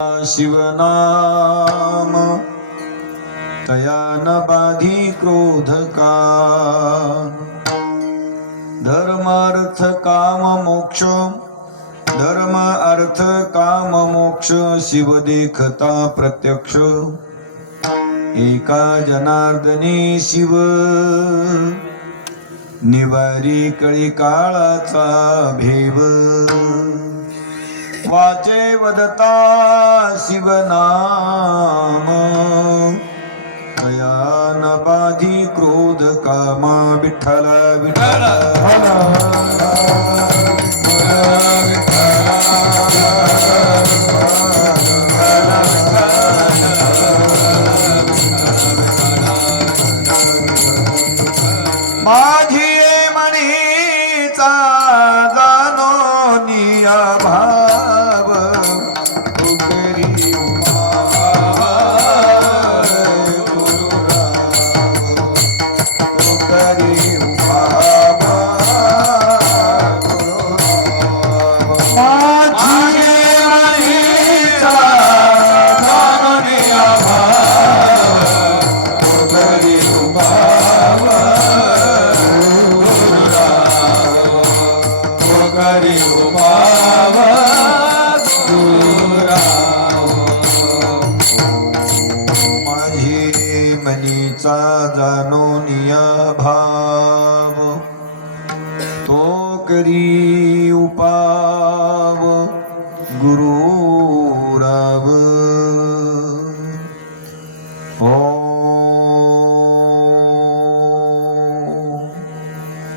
शिवनाम तया न बाधी क्रोध का धर्मार्थ काम मोक्ष धर्म अर्थ काम मोक्ष शिव देखता प्रत्यक्ष एका जनार्दनी शिव निवारी कळी काळाचा भेव वाचे वदता शिवनाम तया न बाधी क्रोध कामा विठ्ठल विठ्ठल माझी म्हणीचा जानो निया भाव जाणोनिया भाव तो करी उपाव गुरुराव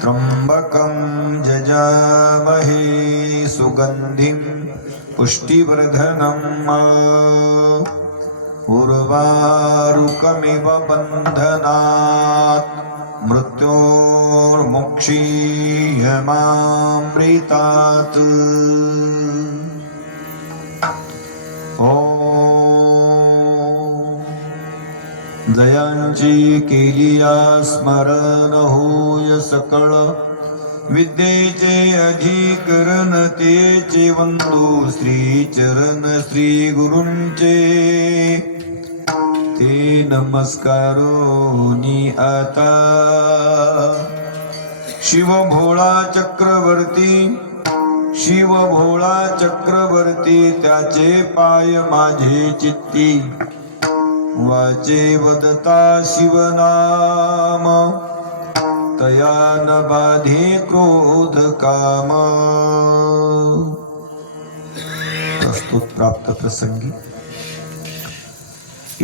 त्र्यंबकं जजामहे सुगंधिं पुष्टिवर्धनम् उर्वारुकमिव बन्धनात् मृत्योर्मोक्षीयमामृतात् जयांची केलिया स्मरण होय सकळ विद्येचे अधिकरण तेचे वंदू श्री चरण श्री गुरूंचे ते नमस्कारोनी आता शिव भोळा चक्रवर्ती त्याचे पाय माझे चित्ती वाचे वदता शिवनाम तया न बाधे क्रोध काम प्रस्तुत प्राप्त प्रसंगी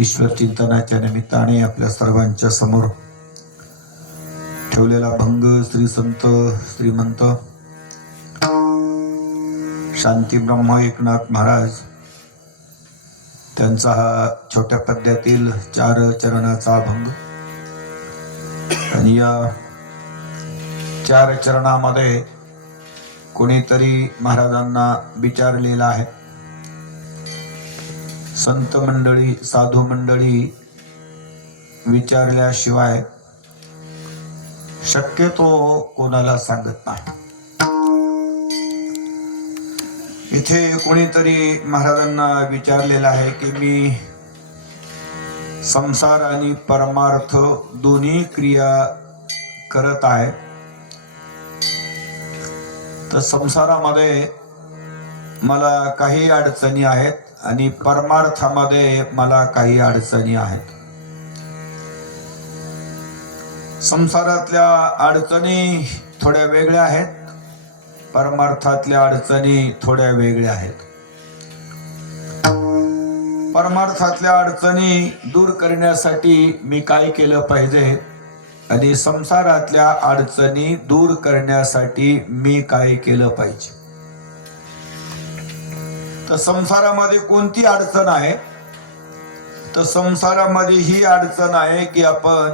ईश्वर चिंतनाच्या निमित्ताने आपल्या सर्वांच्या समोर ठेवलेला भंग श्री संत श्रीमंत शांती ब्रह्म एकनाथ महाराज त्यांचा हा छोट्या पद्यातील 4 चरणाचा अभंग आणि या 4 चरणामध्ये कोणीतरी महाराजांना विचारलेला आहे. संत मंडळी साधू मंडळी विचारल्याशिवाय शक्यतो कोणाला सांगत नाही. इथे कोणीतरी महाराजांना विचारलेला आहे की मी संसार आणि परमार्थ दोन्ही क्रिया करत आहे, तर संसारामध्ये मला काही अडचणी आहेत आणि परमार्थामध्ये मला काही अडचणी आहेत. संसारातल्या अडचणी थोड्या वेगळ्या आहेत, परमार्थातल्या अडचणी थोड्या वेगळ्या आहेत. परमार्थातल्या अडचणी दूर करण्यासाठी मी काय केलं पाहिजे आणि संसारातल्या अडचणी दूर करण्यासाठी मी काय केलं पाहिजे. तर संसारामध्ये कोणती अडचण आहे, तर संसारामध्ये ही अडचण आहे की आपण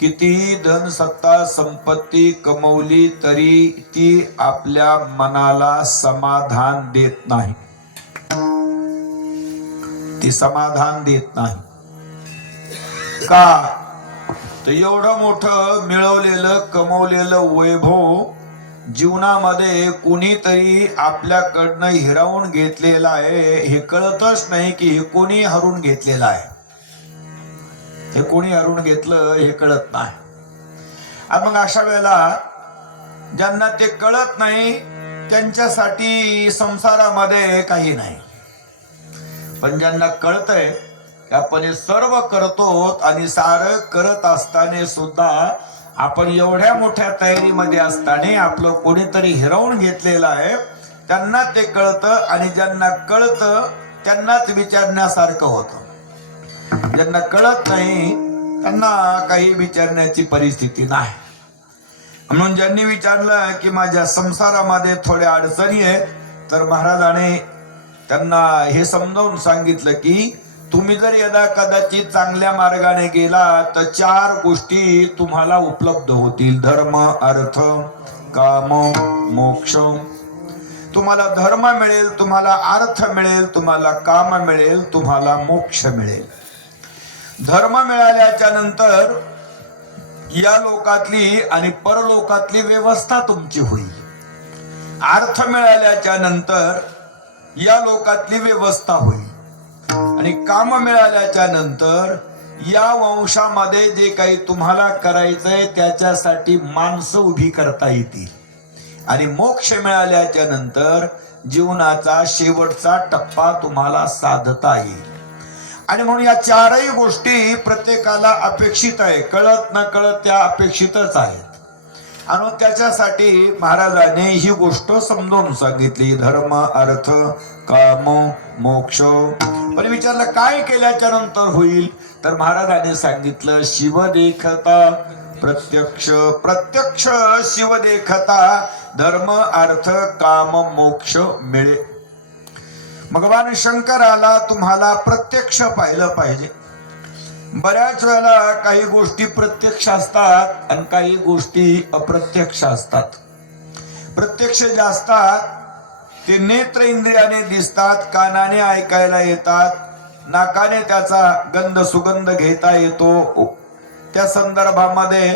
कितीही धन सत्ता संपत्ती कमवली तरी ती आपल्या मनाला समाधान देत नाही. ती समाधान देत नाही का, तर एवढं मोठं मिळवलेलं कमवलेलं वैभव जीवनामध्ये कुणीतरी आपल्याकडनं हिरावून घेतलेला आहे हे कळतच नाही की हे कोणी हरून घेतलेलं आहे. हे कोणी हरून घेतलं हे कळत नाही. आणि मग अशा वेळेला ज्यांना ते कळत नाही त्यांच्यासाठी संसारामध्ये काही नाही. पण ज्यांना कळतंय की आपण हे सर्व करतो आणि सारं करत असताना सुद्धा आपण एवढ्या मोठ्या तयारीमध्ये असताना आपलं कोणीतरी हिरावून घेतलेलं आहे, त्यांना ते कळतं. आणि ज्यांना कळतं त्यांनाच विचारण्यासारखं होतं. ज्यांना कळत नाही त्यांना काही विचारण्याची परिस्थिती नाही. म्हणून ज्यांनी विचारलं की माझ्या संसारामध्ये थोड्या अडचणी आहेत, तर महाराजाने त्यांना हे समजावून सांगितलं की तुम्ही जर यदा कदाचित चांगल्या मार्गाने गेला तर 4 गोष्टी तुम्हाला उपलब्ध होतील. धर्म, अर्थ, काम, मोक्ष. तुम्हाला धर्म मिळेल, तुम्हाला अर्थ मिळेल, तुम्हाला काम मिळेल, तुम्हाला मोक्ष मिळेल. धर्म मिळाल्याच्या नंतर या लोकातली आणि परलोकातली व्यवस्था तुमची होईल. अर्थ मिळाल्याच्या नंतर या लोकातली व्यवस्था होईल. आणि काम मिळाल्याच्या नंतर या वंशामध्ये जे काही तुम्हाला करायचंय त्याच्यासाठी माणसं उभी करता येतील. आणि मोक्ष मिळाल्याच्या नंतर जीवनाचा शेवटचा टप्पा तुम्हाला साधता येईल. आणि म्हणून या 4ही गोष्टी प्रत्येकाला अपेक्षित आहे. कळत न कळत त्या अपेक्षितच आहेत. आणि त्याच्यासाठी महाराजांनी ही गोष्ट समजावून सांगितली. धर्म, अर्थ, काम, मोक्ष. पण विचारलं काय केल्याच्या नंतर होईल, तर महाराजांनी सांगितलं शिव देखता प्रत्यक्ष. प्रत्यक्ष शिव देखता धर्म, अर्थ, काम, मोक्ष मिळे. भगवान शंकराला तुम्हाला प्रत्यक्ष पाहिलं पाहिजे. बऱ्याच वेळेला काही गोष्टी प्रत्यक्ष असतात आणि काही गोष्टी अप्रत्यक्ष असतात. प्रत्यक्ष जे असतात ते नेत्र इंद्रियाने दिसतात, कानाने ऐकायला येतात, नाकाने त्याचा गंध सुगंध घेता येतो. त्या संदर्भामध्ये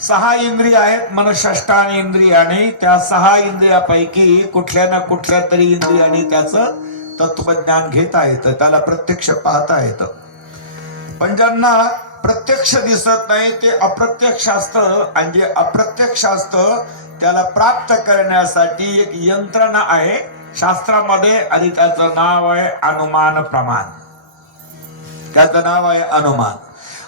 6 इंद्रिय आहेत. मनःषष्ठानी इंद्रियाने त्या 6 इंद्रियापैकी कुठल्या ना कुठल्या तरी इंद्रियाने त्याचं तत्वज्ञान घेता येतं, त्याला प्रत्यक्ष पाहता येतं. पण ज्यांना प्रत्यक्ष दिसत नाही ते अप्रत्यक्ष असतं. आणि जे अप्रत्यक्ष असतं त्याला प्राप्त करण्यासाठी एक यंत्रणा आहे शास्त्रामध्ये आणि त्याचं नाव आहे अनुमान प्रमाण. त्याचं नाव आहे अनुमान.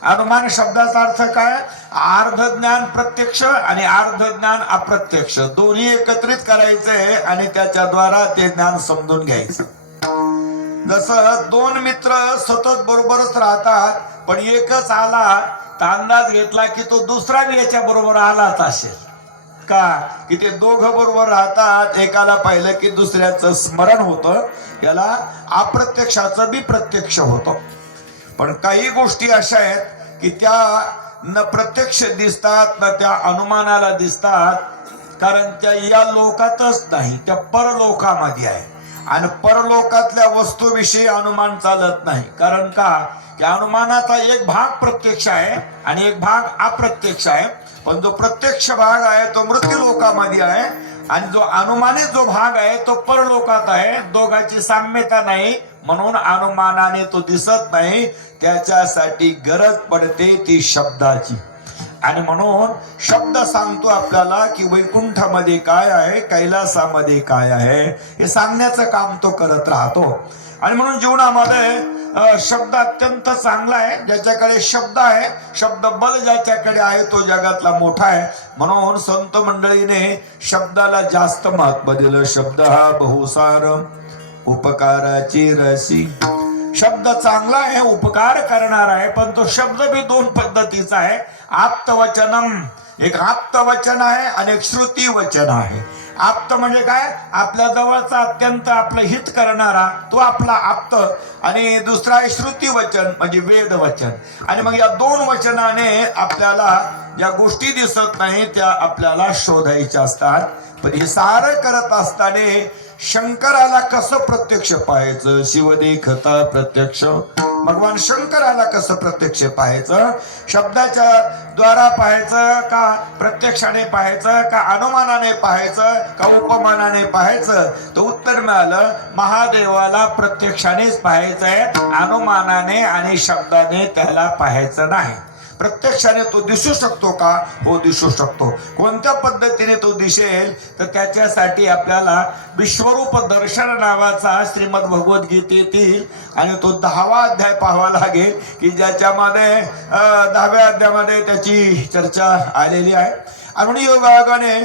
अनुमान शब्दाचा अर्थ काय? अर्ध ज्ञान प्रत्यक्ष आणि अर्ध ज्ञान अप्रत्यक्ष दोन्ही एकत्रित करायचे आणि त्याच्याद्वारा ते ज्ञान समजून घ्यायचं. जसं 2 मित्र सतत बरोबरच राहतात, पण एकच आला तर अंदाज घेतला की तो दुसरा याच्या बरोबर आलाच असेल का, की ते दोघं बरोबर राहतात. एकाला पाहिलं की दुसऱ्याचं स्मरण होतं. याला अप्रत्यक्षाचं बी प्रत्यक्ष होतं. पण काही गोष्टी अशा आहेत की त्या न प्रत्यक्ष दिसतात न त्या अनुमानाला दिसतात, कारण त्या या लोकातच नाही, त्या परलोकामध्ये आहे. आणि परलोकातल्या वस्तूविषयी अनुमान चालत नाही. कारण का, की अनुमानाचा एक भाग प्रत्यक्ष आहे आणि एक भाग अप्रत्यक्ष आहे. पण जो प्रत्यक्ष भाग आहे तो मृत्यू लोकामध्ये आहे आणि जो अनुमानित जो भाग आहे तो परलोकात आहे. दोघांची साम्यता नाही, म्हणून अनुमानाने तो दिसत नाही. त्याच्यासाठी गरज पडते ती शब्दाची. आणि म्हणून शब्द सांगतो आपल्याला की वैकुंठामध्ये काय आहे, कैलासामध्ये काय आहे, हे सांगण्याचं काम तो करत राहतो. आणि म्हणून जीवनामध्ये शब्द अत्यंत चांगला आहे. ज्याच्याकडे शब्द आहे, शब्द बल ज्याच्याकडे आहे तो जगातला मोठा आहे. म्हणून संत मंडळीने शब्दाला जास्त महत्व दिलं. शब्द हा बहुसार उपकाराची रसी. शब्द चांगला आहे, उपकार करणार आहे, पण तो शब्द बी 2 पद्धतीचा आहे. आप्तवचनम, एक आप्तवचन आहे आणि एक श्रुती वचन आहे. आप्त म्हणजे काय? आपल्या जवळचा अत्यंत आपलं हित करणारा तो आपला आप्त. आणि दुसरा आहे श्रुती वचन म्हणजे वेद वचन. आणि मग या 2 वचनाने आपल्याला ज्या गोष्टी दिसत नाही त्या आपल्याला शोधायच्या असतात. पण हे सारं करत असताना शंकराला कसं प्रत्यक्ष पाहायचं? शिव देखता प्रत्यक्ष भगवान शंकराला कसं प्रत्यक्ष पाहायचं, शब्दाच्या द्वारा पाहायचं का प्रत्यक्षाने पाहायचं का अनुमानाने पाहायचं का उपमानाने पाहायचं, तर उत्तर मिळालं महादेवाला प्रत्यक्षानेच पाहायचंय, अनुमानाने आणि शब्दाने त्याला पाहायचं नाही. प्रत्यक्षाने तो दिसू शकतो का? हो, दिसू शकतो. कोणत्या पद्धतीने तो दिसेल, तर त्याच्यासाठी आपल्याला विश्वरूप दर्शन नावाचा श्रीमद भगवद्गीतेतील आणि तो 10वा अध्याय पाहावा लागेल की ज्याच्यामध्ये 10व्या अध्यायामध्ये त्याची चर्चा आलेली आहे. आणि योगाने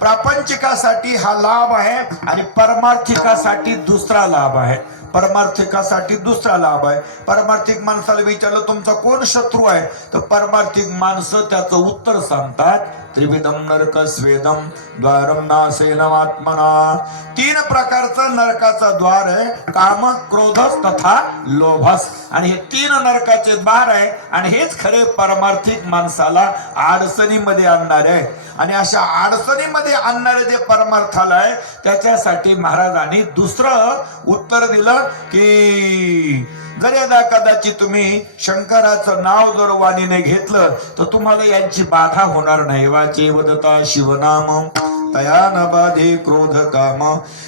प्रापंचिकासाठी हा लाभ आहे आणि परमार्थिकासाठी दुसरा लाभ आहे. परमार्थिकासाठी दुसरा लाभ आहे. परमार्थिक माणसाला विचारलं तुमचा कोण शत्रू आहे, तर परमार्थिक माणसं त्याचं उत्तर सांगतात, त्रिविधम नरक स्वेदम द्वारम नासेनमात्मना. 3 प्रकारचं नरकाचं द्वार आहे, काम क्रोधस तथा लोभस. आणि हे 3 नरकाचे द्वार आहे आणि हेच खरे परमार्थिक माणसाला अडचणीमध्ये आणणारे आहे. आणि अशा अडचणीमध्ये आणणारे जे परमार्थाला आहे त्याच्यासाठी महाराजांनी दुसरं उत्तर दिलं की जर यदा कदाचित तुम्ही शंकराचं नाव जर वाणीने घेतलं तर तुम्हाला यांची बाधा होणार नाही. वाचे वदता शिवनाम तया न बाधे क्रोध काम.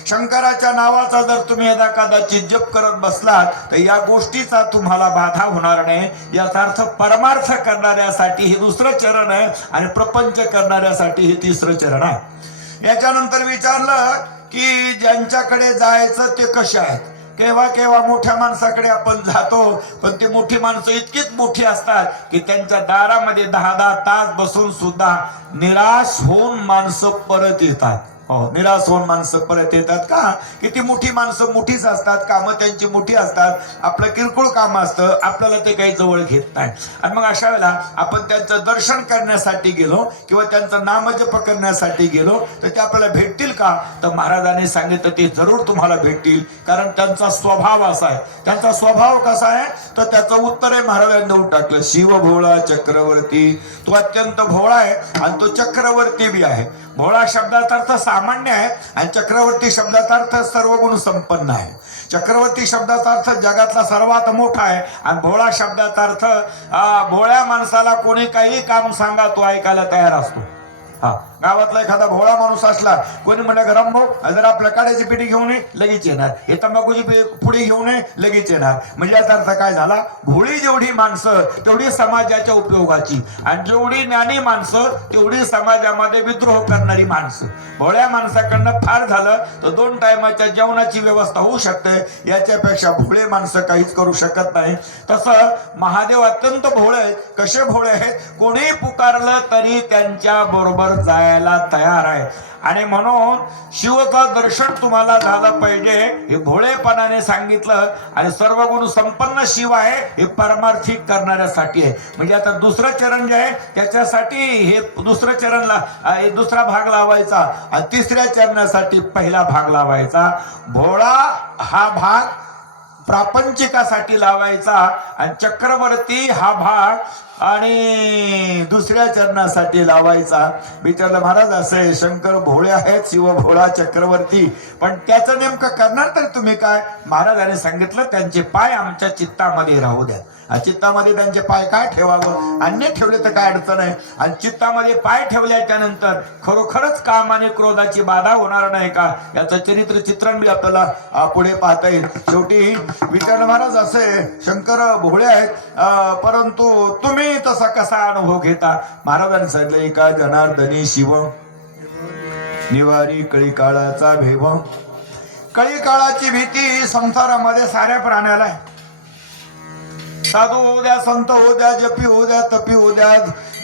शंकराच्या नावाचा जर तुम्ही यदा कदाचित जप करत बसलात तर या गोष्टीचा तुम्हाला बाधा होणार नाही. याचा अर्थ परमार्थ करणाऱ्यासाठी हे दुसरं चरण आहे आणि प्रपंच करणाऱ्यासाठी हे तिसरं चरण आहे. याच्यानंतर विचारलं की ज्यांच्याकडे जायचं ते कसे आहेत. केव्हा केव्हा मोठ्या माणसाकडे आपण जातो, पण ती मोठी माणसं इतकीच मोठी असतात की त्यांच्या दारामध्ये 10-10 तास बसून सुद्धा निराश होऊन माणसं परत येतात. हो, निराश होऊन माणसं परत येतात का? की ती मोठी माणसं मोठीच असतात, कामं त्यांची मोठी असतात, आपलं किरकोळ काम असतं, आपल्याला ते काही जवळ घेत नाही. आणि मग अशा वेळेला आपण त्यांचं दर्शन करण्यासाठी गेलो किंवा त्यांचं नामजप करण्यासाठी गेलो तर ते आपल्याला भेटतील का? तर महाराजांनी सांगितलं ते जरूर तुम्हाला भेटतील, कारण त्यांचा स्वभाव असा आहे. त्यांचा स्वभाव कसा आहे तर त्याचं उत्तर आहे महाराजांनी देऊन टाकलं. शिव भोळा चक्रवर्ती. तो अत्यंत भोळा आहे आणि तो चक्रवर्ती बी आहे. भोळा शब्दाचा अर्थ सामान्य आहे आणि चक्रवर्ती शब्दाचा अर्थ सर्व गुण संपन्न आहे. चक्रवर्ती शब्दाचा अर्थ जगातला सर्वात मोठा आहे आणि भोळा शब्दाचा अर्थ भोळ्या माणसाला कोणी काही काम सांगा तो ऐकायला तयार असतो. गावातला एखादा भोळा माणूस असला, कोणी म्हणलं गरम भाऊ जर आपल्या काड्याची पिढी घेऊन ये, लगेच येणार. हे तंबाखूची पुढे घेऊन ये, लगेच येणार. म्हणजे याचा अर्थ काय झाला? भोळी जेवढी माणसं तेवढी समाजाच्या उपयोगाची आणि जेवढी ज्ञानी माणसं तेवढी समाजामध्ये विद्रोह करणारी माणसं. भोळ्या माणसाकडनं फार झालं तर 2 टायमाच्या जेवणाची व्यवस्था होऊ शकते, याच्यापेक्षा भोळे माणसं काहीच करू शकत नाही. तसं महादेव अत्यंत भोळे आहेत. कसे भोळे आहेत? कोणी पुकारलं तरी त्यांच्या बरोबर जायला तयार आहे. आणि म्हणून शिवचं दर्शन तुम्हाला झालं पाहिजे हे भोळेपणाने सांगितलं. आणि सर्व गुण संपन्न शिव आहे हे परमार्थिक करणाऱ्यासाठी आहे. म्हणजे आता दुसरं चरण जे आहे त्याच्यासाठी हे दुसरं चरणला दुसरा भाग लावायचा आणि तिसऱ्या चरणासाठी पहिला भाग लावायचा. भोळा हा भाग प्रापंचिकासाठी लावायचा आणि चक्रवर्ती हा भाग आणि दुसऱ्या चरणासाठी लावायचा. विचारलं महाराज असे शंकर भोळे आहेत, शिव भोळा चक्रवर्ती, पण त्याचं नेमकं करणार तर तुम्ही काय? महाराजांनी सांगितलं त्यांचे पाय आमच्या चित्तामध्ये राहू द्या. चित्तामध्ये त्यांचे पाय काय ठेवावं? अन्य ठेवले तर काय अडचण आहे. आणि चित्तामध्ये पाय ठेवल्याच्या नंतर खरोखरच काम आणि क्रोधाची बाधा होणार नाही का? याचं चरित्र चित्रण बी आपल्याला पुढे पाहता येईल. शेवटी विचारलं महाराज असे शंकर भोळे आहेत, परंतु तुम्ही तसा कसा अनुभव घेता? महाराजांनी सांगितलं एका जनार्दनी शिव निवारी कळी काळाचा भेव. कळी काळाची भीती संसारामध्ये साऱ्या प्राण्याला आहे. साधू होऊ द्या, संत होऊ द्या, जपी होऊ द्या, तपी होऊ द्या,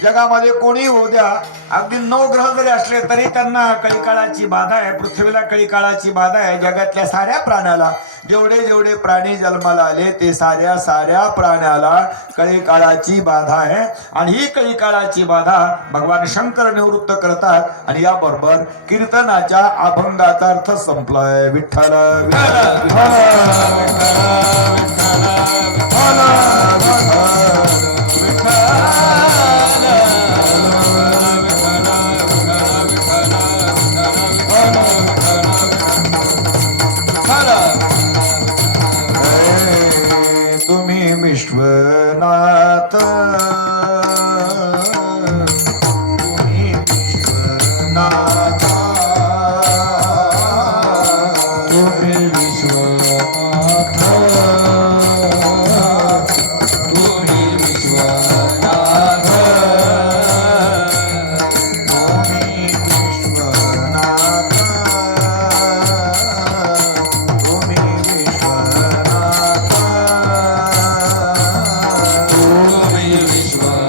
जगामध्ये कोणी होऊ द्या, अगदी 9 ग्रह जरी असले तरी त्यांना कळीकाळाची बाधा आहे. पृथ्वीला कळीकाळाची बाधा आहे. जगातल्या साऱ्या प्राण्याला, जेवढे जेवढे प्राणी जन्माला आले ते साऱ्या प्राण्याला कळीकाळाची बाधा आहे. आणि ही कळीकाळाची बाधा भगवान शंकर निवृत्त करतात. आणि याबरोबर कीर्तनाच्या अभंगाचा अर्थ संपलाय. विठ्ठल विश्वनाथ तुम्ही विश्वनाथ तुम्ही विश्वनाथ तुम्ही विश्वनाथ तुम्ही विश्वनाथ तुम्ही विश्वनाथ तुम्ही विश्वनाथ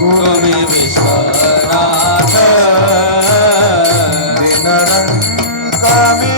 तुम्ही विश्वनाथ दिनरंकमी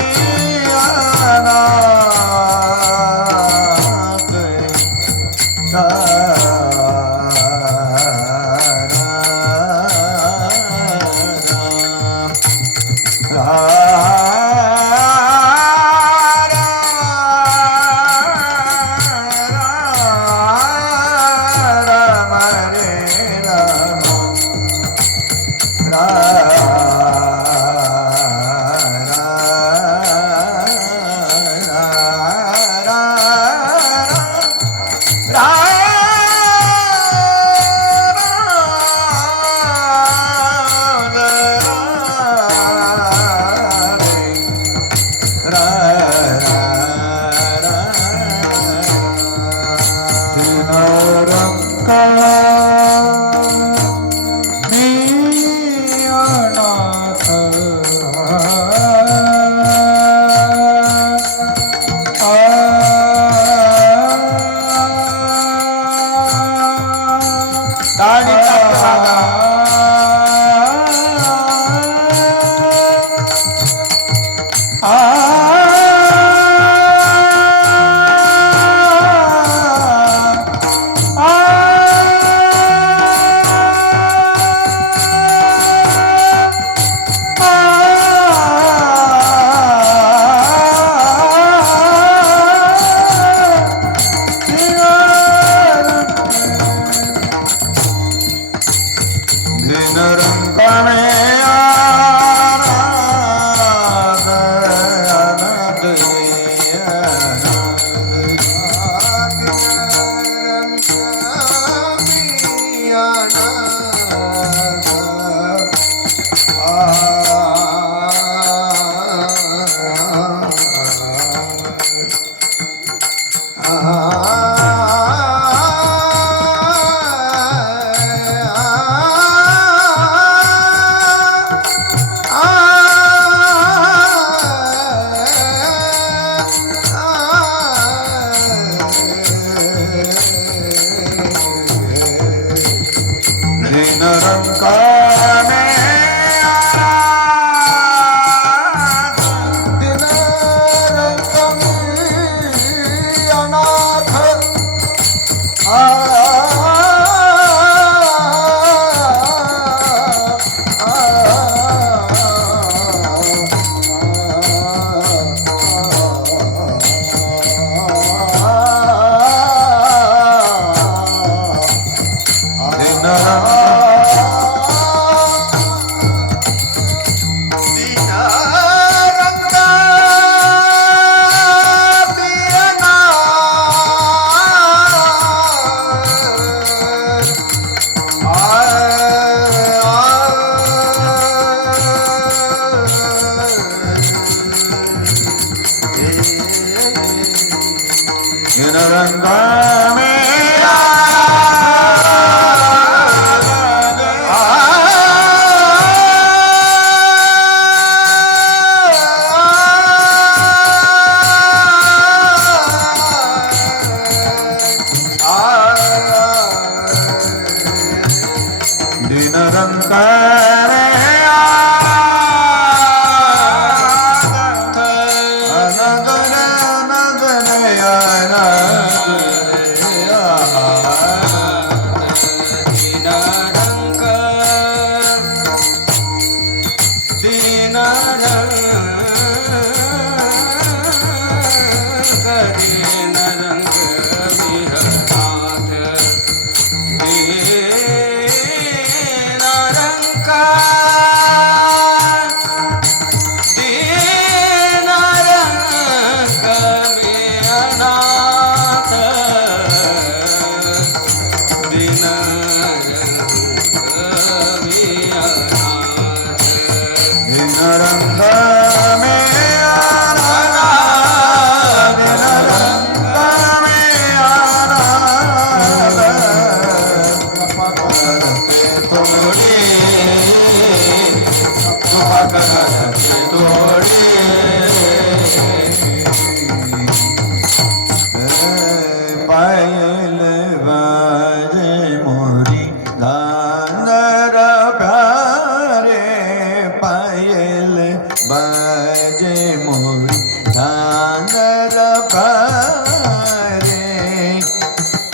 मोरी झांझर पारे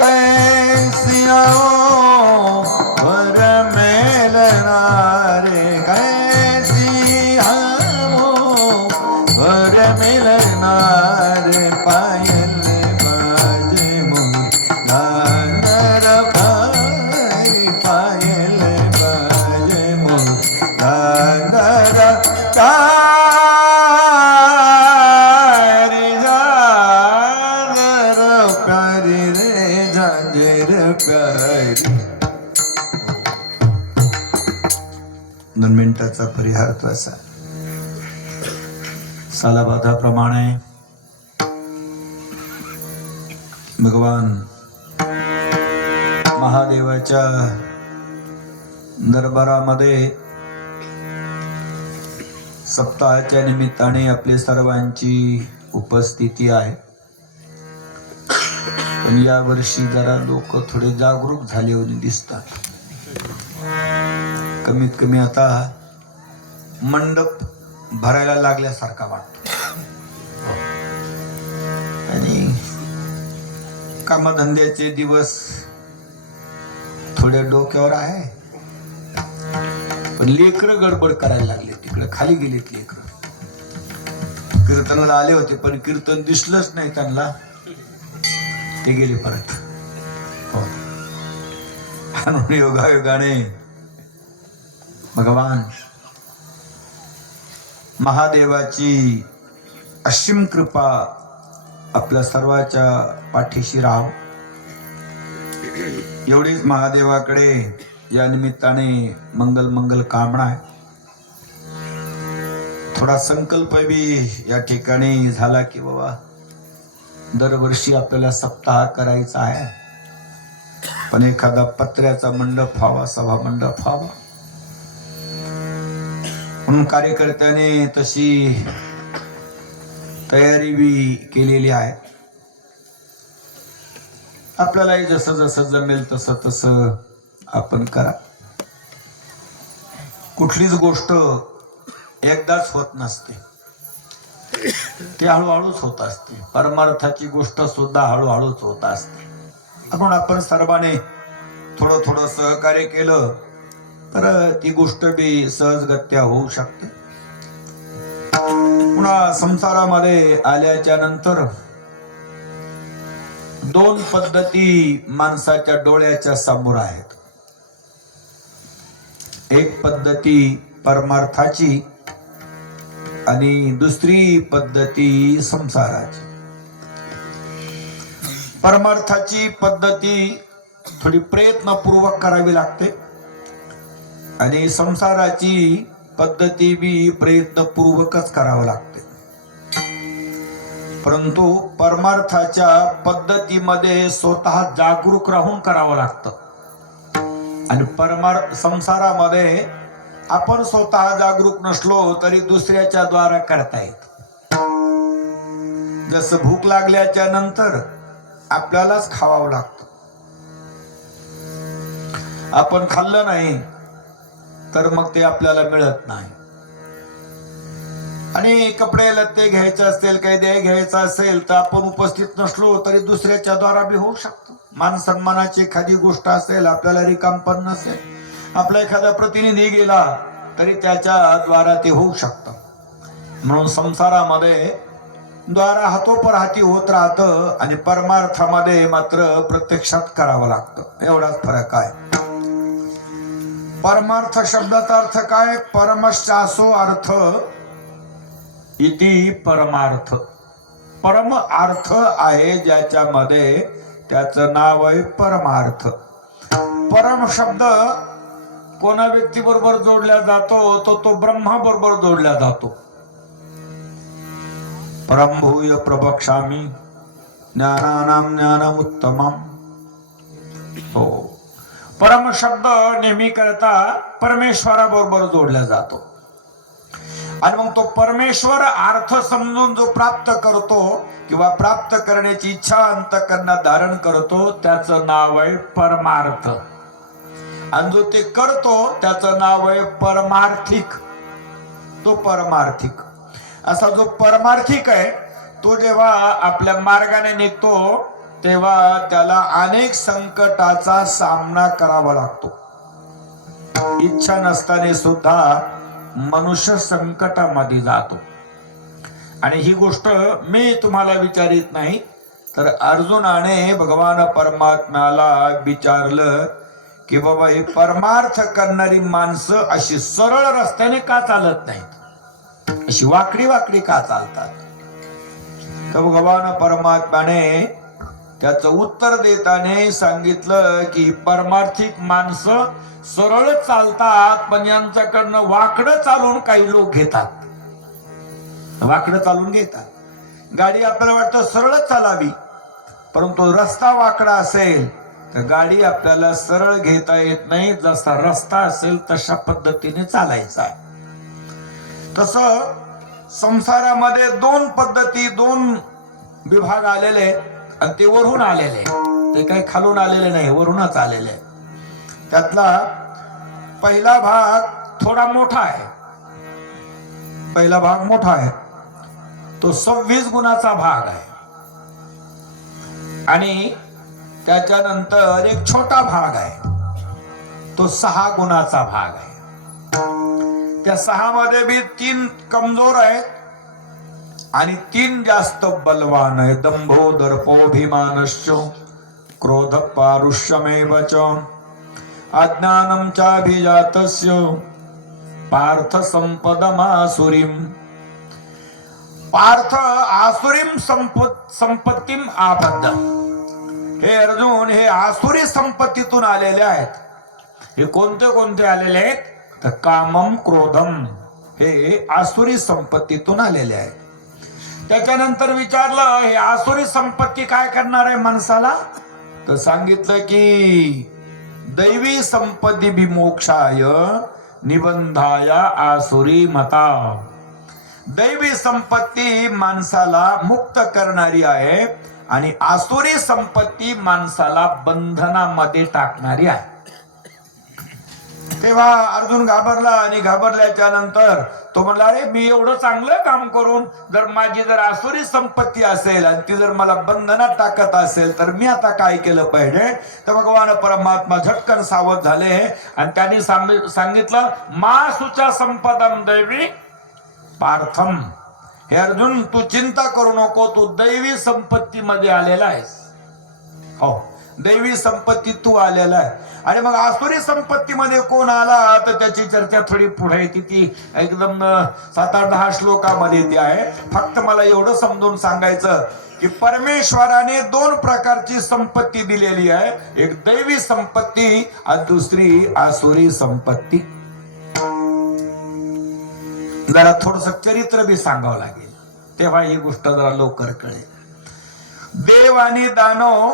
कैसी आओ वर मेलना रे कैसी आओ वर मेलना रे पायल बाजे मोरी झांझर पारे पायल बाजे मोरी झांझर प्यारी झांझर प्यारी रे झांझर प्यारी. 2 मिनिटाचा परिहार तसा सालाबाधाप्रमाणे भगवान महादेवाच्या दरबारामध्ये सप्ताहाच्या निमित्ताने आपले सर्वांची उपस्थिती आहे. पण या वर्षी जरा लोक थोडे जागरूक झाले होते दिसतात. कमीत कमी आता मंडप भरायला लागल्यासारखा वाटतो आणि कामधंद्याचे दिवस थोडे डोक्यावर आहे. पण लेकरं गडबड करायला लागले. तिकडे खाली गेलेत लेकरं. कीर्तनाला आले होते पण कीर्तन दिसलंच नाही त्यांना. ते गेले परत. म्हणून योगायोगाने भगवान महादेवाची असीम कृपा आपल्या सर्वांच्या पाठीशी राहो एवढीच महादेवाकडे या निमित्ताने मंगल मंगल कामना आहे. थोडा संकल्प बी या ठिकाणी झाला की बाबा दरवर्षी आपल्याला सप्ताह करायचा आहे. पण एखादा पत्र्याचा मंडप व्हावा, सभा मंडप व्हावा म्हणून कार्यकर्त्याने तशी तयारी बी केलेली आहे. आपल्यालाही जसं जसं जमेल तसं तसं आपण करा. कुठलीच गोष्ट एकदाच होत नसते. ती हळूहळूच होत असते. परमार्थाची गोष्ट सुद्धा हळूहळूच होत असते. म्हणून आपण सर्वांनी थोडं थोडं सहकार्य केलं तर ती गोष्ट बी सहजगत्या होऊ शकते. पुन्हा संसारामध्ये आल्याच्या नंतर 2 पद्धती माणसाच्या डोळ्याच्या समोर आहेत. एक पद्धती परमार्थाची आणि दुसरी पद्धती संसाराची. परमार्थाची पद्धती थोडी प्रयत्नपूर्वक करावी लागते आणि संसाराची पद्धती बी प्रयत्नपूर्वकच करावं लागते. परंतु परमार्थाच्या पद्धतीमध्ये स्वतः जागरूक राहून करावं लागतं आणि संसारामध्ये आपण स्वतः जागरूक नसलो तरी दुसऱ्याच्या द्वारा करता येत. जसं भूक लागल्याच्या नंतर आपल्यालाच खावावं लागतं. आपण खाल्लं नाही तर मग ते आपल्याला मिळत नाही. आणि कपडे लत्ते घ्यायचे असतील, काही द्याय घ्यायचं असेल तर आपण उपस्थित नसलो तरी दुसऱ्याच्या द्वारा बी होऊ शकतं. मान सन्मानाची एखादी गोष्ट असेल, आपल्याला रिकामपण नसेल, आपला एखादा प्रतिनिधी गेला तरी त्याच्या द्वारा ते होऊ शकतं. म्हणून संसारामध्ये द्वारा हातोपर हाती होत राहतं आणि परमार्थामध्ये मात्र प्रत्यक्षात करावं लागतं. एवढाच फरक आहे. परमार्थ शब्दाचा अर्थ काय? परमशासो अर्थ इति परमार्थ. परम अर्थ आहे ज्याच्यामध्ये, त्याचं नाव आहे परमार्थ. परम शब्द कोणा व्यक्ती बरोबर जोडला जातो तो ब्रह्मा बरोबर जोडला जातो. परम भूय प्रवक्ष्यामि ज्ञानानां ज्ञानमुत्तमम्. हो, परम शब्द नेहमी करता परमेश्वराबरोबर जोडला जातो आणि मग तो परमेश्वर अर्थ समजून जो प्राप्त करतो किंवा प्राप्त करण्याची इच्छा अंतःकरणात धारण करतो त्याचं नाव आहे परमार्थ. आणि जो ते करतो त्याचं नाव आहे परमार्थिक. तो परमार्थिक. असा जो परमार्थिक आहे तो जेव्हा आपल्या मार्गाने निघतो तेव्हा त्याला अनेक संकटाचा सामना करावा लागतो. इच्छा नसताना सुद्धा मनुष्य संकटामध्ये जातो. आणि ही गोष्ट मी तुम्हाला विचारित नाही तर अर्जुनाने भगवान परमात्म्याला विचारलं की बाबा हे परमार्थ करणारी माणसं अशी सरळ रस्त्याने का चालत नाहीत, अशी वाकडी वाकडी का चालतात. तर भगवान परमात्म्याने त्याचं उत्तर देताना सांगितलं की परमार्थिक माणसं सरळ चालतात पण यांच्याकडनं वाकडं चालून काही लोक घेतात. वाकडं चालून घेतात. गाडी आपल्याला वाटतं सरळ चालावी परंतु रस्ता वाकडा असेल तर गाडी आपल्याला सरळ घेता येत नाही. जसा रस्ता असेल तशा पद्धतीने चालायचा. तसं संसारामध्ये दोन पद्धती, दोन विभाग आलेले आणि ते वरून आलेले, ते काही खालून आलेले नाही, वरूनच आलेले. त्यातला पहिला भाग थोडा मोठा आहे. पहिला भाग मोठा आहे तो 26 गुणाचा भाग आहे. आणि त्याच्यानंतर एक छोटा भाग आहे तो 6 गुणाचा भाग आहे. त्या 6 मध्ये बी 3 कमजोर आहेत आणि 3 जास्त बलवान आहे. दंभो दर्पोभिमानश्च क्रोध पारुष्यमेव च अज्ञानं चाभिजातस्य पार्थ संपदमासुरीम. पार्थ आसुरीम संपत्तीम आबद्ध. हे अर्जुन, हे आसुरी संपत्तीतून आलेले आहेत. हे कोणते कोणते आलेले आहेत तर कामम क्रोधम, हे आसुरी संपत्तीतून आलेले आहेत. त्याच्यानंतर विचारलं हे आसुरी संपत्ती काय करणार आहे माणसाला, तर सांगितलं की दैवी संपत्ती विमोक्षाय निबंधाय आसुरी मता. दैवी संपत्ती माणसाला मुक्त करणारी आहे आणि आसुरी संपत्ती माणसाला बंधनामध्ये टाकणारी आहे. तेव्हा अर्जुन घाबरला आणि घाबरल्याच्या नंतर तो म्हणला अरे मी एवढं चांगलं काम करून जर माझी जर आसुरी संपत्ती असेल आणि ती जर मला बंधनात टाकत असेल तर मी आता काय केलं पाहिजे. तर भगवान परमात्मा झटकन सावध झाले आणि त्यांनी सांगितलं मा सुचा संपदम दैवी पार्थम. हे अर्जुन तू चिंता करू नको, तू दैवी संपत्ती मध्ये आलेला आहेस. हो, दैवी संपत्ती तू आलेला आहे. आणि मग आसुरी संपत्ती मध्ये कोण आला तर त्याची चर्चा थोडी पुढे येते, ती एकदम 7-8-10 श्लोकामध्ये ती आहे. फक्त मला एवढं समजून सांगायचं की परमेश्वराने 2 प्रकारची संपत्ती दिलेली आहे. एक दैवी संपत्ती आणि दुसरी आसुरी संपत्ती. जरा थोडस चरित्र बी सांगावं लागेल तेव्हा ही गोष्ट जरा लवकर कळेल. देव आणि दानव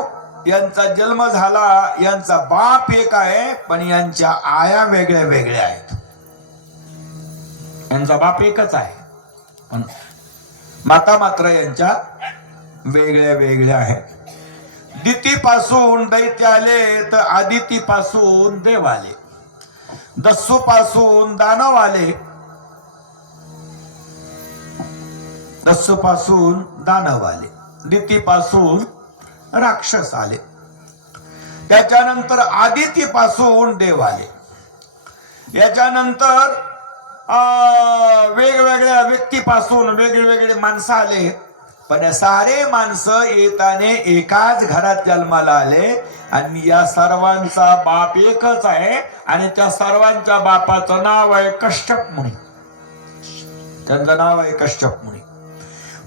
यांचा जन्म झाला, यांचा बाप एक आहे पण यांच्या आया वेगळ्या वेगळ्या आहेत. यांचा बाप एकच आहे पण माता मात्र यांच्या वेगळ्या वेगळ्या आहेत. दितीपासून दैत्य आले तर आदितीपासून देव आले. दस्यू पासून दानव आले. दस्यूपासून दानव आले. दितीपासून राक्षस आले. त्याच्यानंतर आदितीपासून देव आले. याच्यानंतर वेगवेगळ्या व्यक्तीपासून वेगवेगळे माणसं आले. पण या सारे माणसं येताने एकाच घरात जन्माला आले आणि या सर्वांचा बाप एकच आहे आणि त्या सर्वांच्या बापाचं नाव आहे कश्यप मुनी. त्यांचं नाव आहे कश्यप मुनी.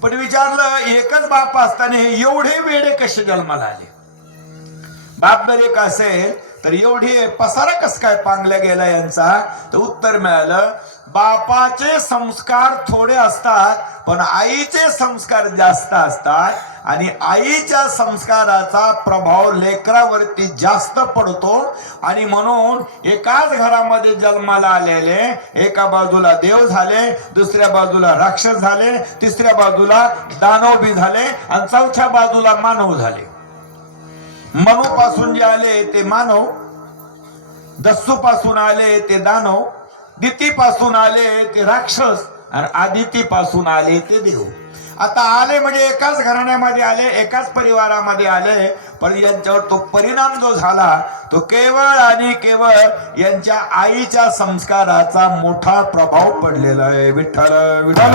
पण विचारलं एकच बाप असताना एवढे वेडे कसे जन्माला आले. बाप जर एक असेल तर एवढी पसारा कस काय पांगल्या गेला यांचा. तर उत्तर मिळालं बापाचे संस्कार थोडे असतात पण आईचे संस्कार जास्त असतात आणि आईच्या संस्काराचा प्रभाव लेकरावरती जास्त पडतो. आणि म्हणून एकाच घरामध्ये जन्माला आलेले एका बाजूला देव झाले, दुसऱ्या बाजूला राक्षस झाले, तिसऱ्या बाजूला दानव बी झाले आणि चौथ्या बाजूला मानव झाले. मनु पासून जे आले ते मानव, दस्यू पासून आले ते दानव, दिती पासून आले ते राक्षस आणि आदितीपासून आले ते देव. आता आले म्हणजे एकाच घराण्यामध्ये आले, एकाच परिवारामध्ये आले, पण यांच्यावर तो परिणाम जो झाला तो केवळ आणि केवळ यांच्या आईच्या संस्काराचा मोठा प्रभाव पडलेला आहे. विठ्ठल विठ्ठल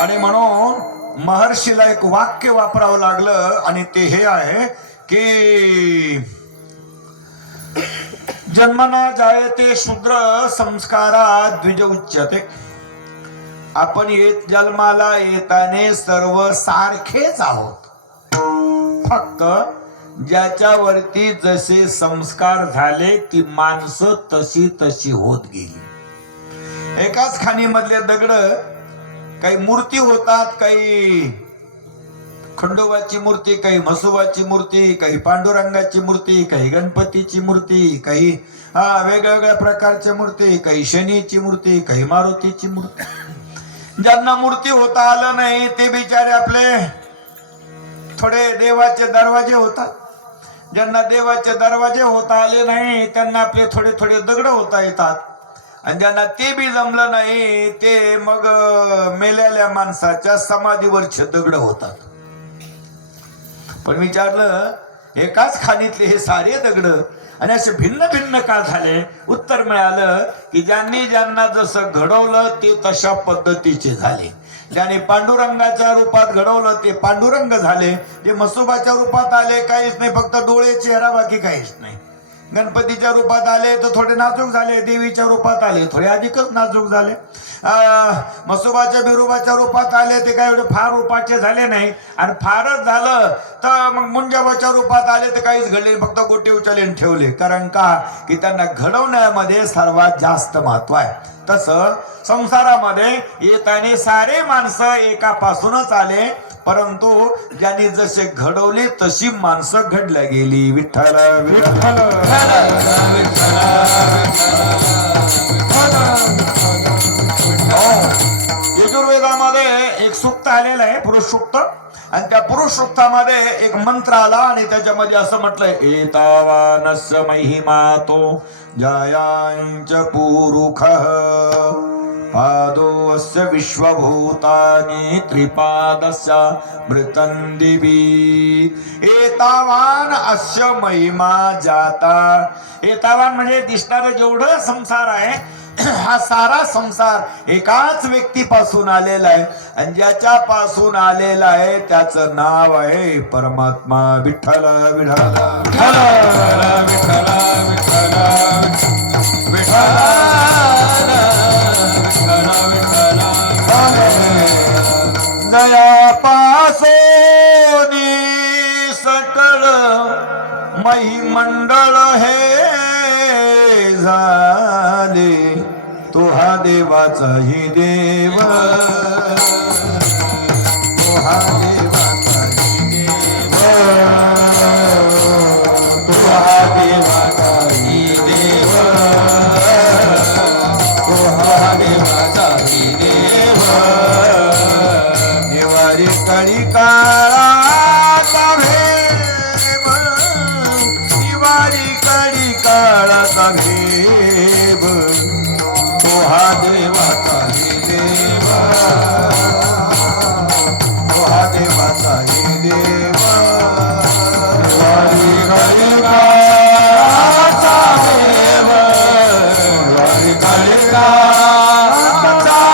आणि म्हणून महर्षीला एक वाक्य वापरावं लागलं आणि ते हे आहे की जन्मना जायते शूद्र संस्कारा द्विज उच्यते. आपण जन्माला येताने सर्व सारखेच आहोत, फक्त ज्याच्यावरती जसे संस्कार झाले ती माणसं तशी तशी होत गेली. एकाच खाणीमधले दगड काही मूर्ती होतात, काही खंडोबाची मूर्ती, काही म्हसोबाची मूर्ती, काही पांडुरंगाची मूर्ती, काही गणपतीची मूर्ती, काही वेगवेगळ्या प्रकारच्या मूर्ती, काही शनीची मूर्ती, काही मारुतीची मूर्ती. ज्यांना मूर्ती होता आलं नाही ते बिचारे आपले थोडे देवाचे दरवाजे होतात. ज्यांना देवाचे दरवाजे होता आले नाही त्यांना आपले थोडे थोडे दगड होता येतात. आणि ज्यांना ते बी जमलं नाही ते मग मेलेल्या माणसाच्या समाधीवरचे दगड होतात. पण विचारलं एकाच खाणीतले हे सारे दगड आणि असे भिन्न भिन्न का झाले? उत्तर मिळालं की ज्यांना जसं घडवलं ते तशा पद्धतीचे झाले. ज्याने पांडुरंगाच्या रूपात घडवलं ते पांडुरंग झाले. जे म्हसोबाच्या रूपात आले काहीच नाही, फक्त डोळे चेहरा, बाकी काहीच नाही. गणपतीच्या रूपात आले तर थोडे नाजूक झाले, देवीच्या रूपात आले थोडे अधिकच नाजूक झाले. म्हसोबाच्या बिरोबाच्या रूपात आले ते काय एवढे फार रूपाचे झाले नाही. आणि फारच झालं तर मग मुंजाबाच्या रूपात आले तर काहीच घडले, फक्त गोटी उचलून ठेवले. कारण का की त्यांना घडवण्यामध्ये सर्वात जास्त महत्व आहे. तसं संसारामध्ये येताने सारे माणसं एकापासूनच आले, परंतु ज्यांनी जसे घडवले तशी माणसं घडल्या गेली. विठ्ठल विठ्ठल यजुर्वेदामध्ये एक सूक्त आलेलं आहे, पुरुष सूक्त. आणि त्या पुरुष सूक्तामध्ये एक मंत्र आला आणि त्याच्यामध्ये असं म्हटलंय, एतावानस्य महिमातो जयांच पुरुखः पादोस्य विश्वभूतानि त्रिपादस्य मृतं दिवी. एतावान अस्य महिमा जाता. एतावान म्हणजे दिसणारं जेवढं संसार आहे हा सारा संसार एकाच व्यक्तीपासून आलेला आहे. आणि ज्याच्या पासून आलेला आहे त्याचं नाव आहे परमात्मा. विठ्ठल विठ्ठल दया पासोनी सकळ महिमंडळ हे झाले. तो हा देवाचाही देव, तो हा देवाचाही देव, तो हा देवाचाही देव, तो हा देवाचाही देव. निवारी कळी काळाचा भेव, निवारी कळी काळाचा भेव, तो हा देवाचाही देव, तो हा देवाचाही देव. निवारी कळी काळाचा भेव, निवारी कळी काळाचा भेव,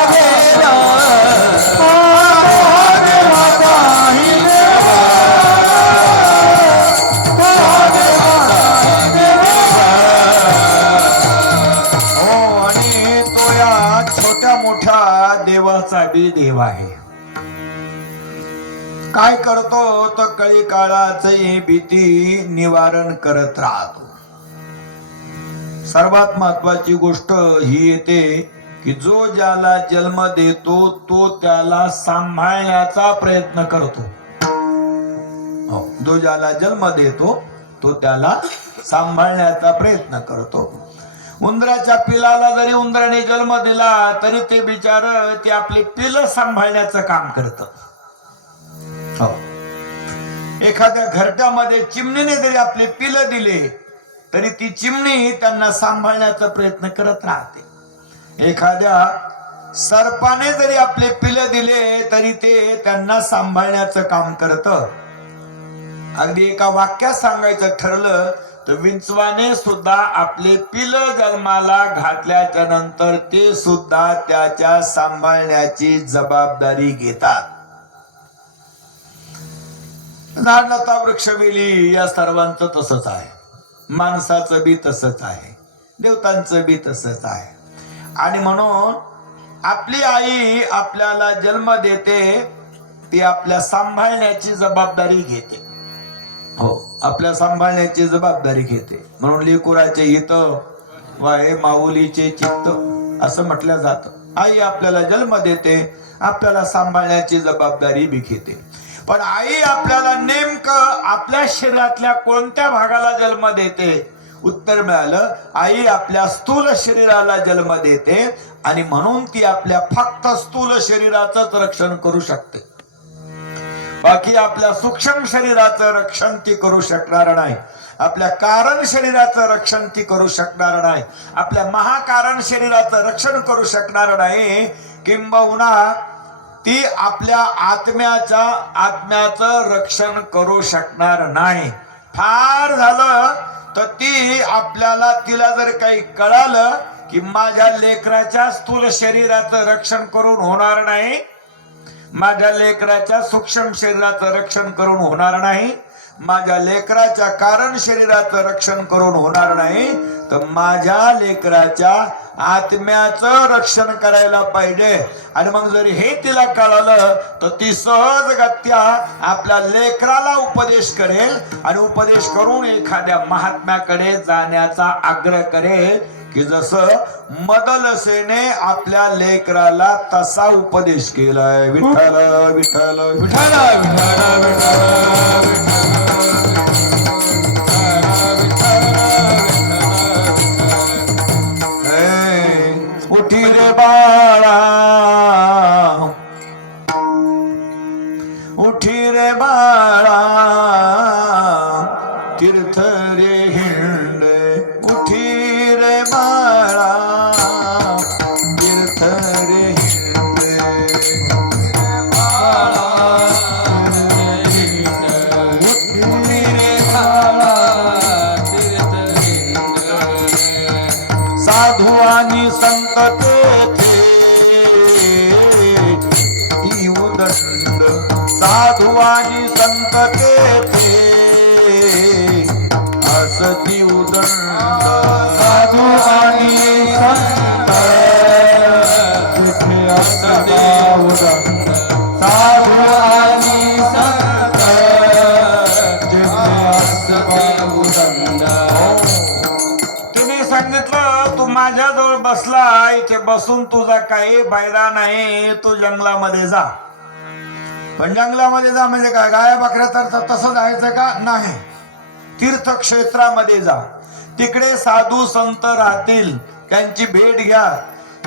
देव आहे. काय करतो तर कळी काळाचे भीती निवारण करत राहतो. सर्वात महत्वाची गोष्ट ही येते की जो ज्याला जन्म देतो तो त्याला सांभाळण्याचा प्रयत्न करतो. जो ज्याला जन्म देतो तो त्याला सांभाळण्याचा प्रयत्न करतो. उंदराच्या पिलाला जरी उंदराने जन्म दिला तरी ते बिचार ते आपले पिलं सांभाळण्याचं काम करतं. एखाद्या घरट्यामध्ये चिमणीने जरी आपले पिलं दिले तरी ती चिमणी त्यांना सांभाळण्याचा प्रयत्न करत राहते. एखाद्या सर्पाने जरी आपले पिलं दिले तरी ते त्यांना सांभाळण्याचं काम करत. अगदी एका वाक्यात सांगायचं ठरलं तर विंचवाने सुद्धा आपले पिलं जन्माला घातल्याच्या नंतर ते सुद्धा त्याच्या सांभाळण्याची जबाबदारी घेतात. झाडलता वृक्षवेली या सर्वांचं तसंच आहे, माणसाचं बी तसंच आहे, देवतांचं बी तसंच आहे. आणि म्हणून आपली आई आपल्याला जन्म देते, ती आपल्या सांभाळण्याची जबाबदारी घेते. हो, आपल्या सांभाळण्याची जबाबदारी घेते. म्हणून लेकुराचे हित वाहे माऊलीचे चित्त असं म्हटलं जातं. आई आपल्याला जन्म देते, आपल्याला सांभाळण्याची जबाबदारी बी घेते. पण आई आपल्याला नेमकं आपल्या शरीरातल्या कोणत्या भागाला जन्म देते? उत्तर मिळालं, आई आपल्या स्थूल शरीराला जन्म देते आणि म्हणून ती आपल्या फक्त स्थूल शरीराचंच रक्षण करू शकते. बाकी आपल्या सूक्ष्म शरीराचं रक्षण ती करू शकणार नाही. आपल्या कारण शरीराचं रक्षण ती करू शकणार नाही. आपल्या महाकारण शरीराचं रक्षण करू शकणार नाही. किंबहुना ती आपल्या आत्म्याचं रक्षण करू शकणार नाही. फार झालं तर ती आपल्याला, तिला जर काही कळालं की माझ्या लेकराच्या स्थूल शरीराचं रक्षण करून होणार नाही, माझ्या लेकराच्या सूक्ष्म शरीराचं रक्षण करून होणार नाही, माझ्या लेकराच्या कारण शरीराचं रक्षण करून होणार नाही, तर माझ्या लेकराच्या आत्म्याचं रक्षण करायला पाहिजे. आणि मग जर हे तिला कळालं तर ती सहजगत्या आपल्या लेकराला उपदेश करेल आणि उपदेश करून एखाद्या महात्म्याकडे जाण्याचा आग्रह करेल की जसं मदलसेने आपल्या लेकराला तसा उपदेश केलाय. विठ्ठल विठ्ठल विठ्ठल विठ्ठल विठ्ठल उठी रे बाळा, उठी रे बाळा, तीर्थ रे हिंड, उठी रे बाळा, तीर्थ रे हिंड, बाळा, उठी रे बाळा, तीर्थ हिंड. साधू आणि संत तेथे उदंड, साधू आणि संत तेथे असती उदंड, साधू आणि संत तेथे असती उदंड, साधू आणि संत तेथे असती उदंड. सांगितलं तू माझ्याजवळ बसला, इथे बसून तुझा काही फायदा नाही, तू जंगलामध्ये जा. पण जंगलामध्ये जा म्हणजे काय, गाया बकऱ्या तर तसं जायचं का? नाही. तीर्थक्षेत्रामध्ये जा, तिकडे साधू संत राहतील, त्यांची भेट घ्या.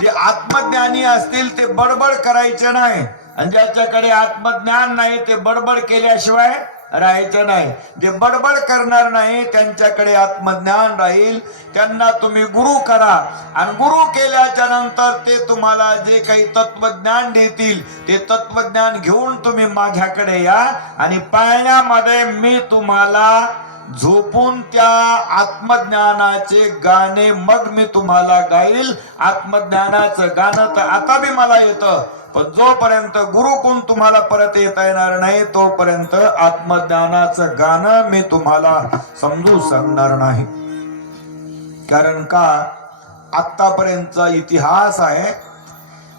जे आत्मज्ञानी असतील ते बडबड करायचे नाही, आणि ज्याच्याकडे आत्मज्ञान नाही ते बडबड केल्याशिवाय राहायचं नाही. जे बडबड करणार नाही त्यांच्याकडे आत्मज्ञान राहील. त्यांना तुम्ही गुरु करा आणि गुरु केल्याच्या नंतर ते तुम्हाला जे काही तत्वज्ञान देतील ते तत्वज्ञान घेऊन तुम्ही माझ्याकडे या आणि पाळण्यामध्ये मी तुम्हाला झोपून त्या आत्मज्ञानाचे गाणे मग मी तुम्हाला गाईल. आत्मज्ञानाचं गाणं तर आता बी मला येतं, पण जोपर्यंत गुरुकडून तुम्हाला परत येता येणार नाही तोपर्यंत आत्मज्ञानाचं गाणं मी तुम्हाला समजू शकणार नाही. कारण का, आतापर्यंतचा इतिहास आहे,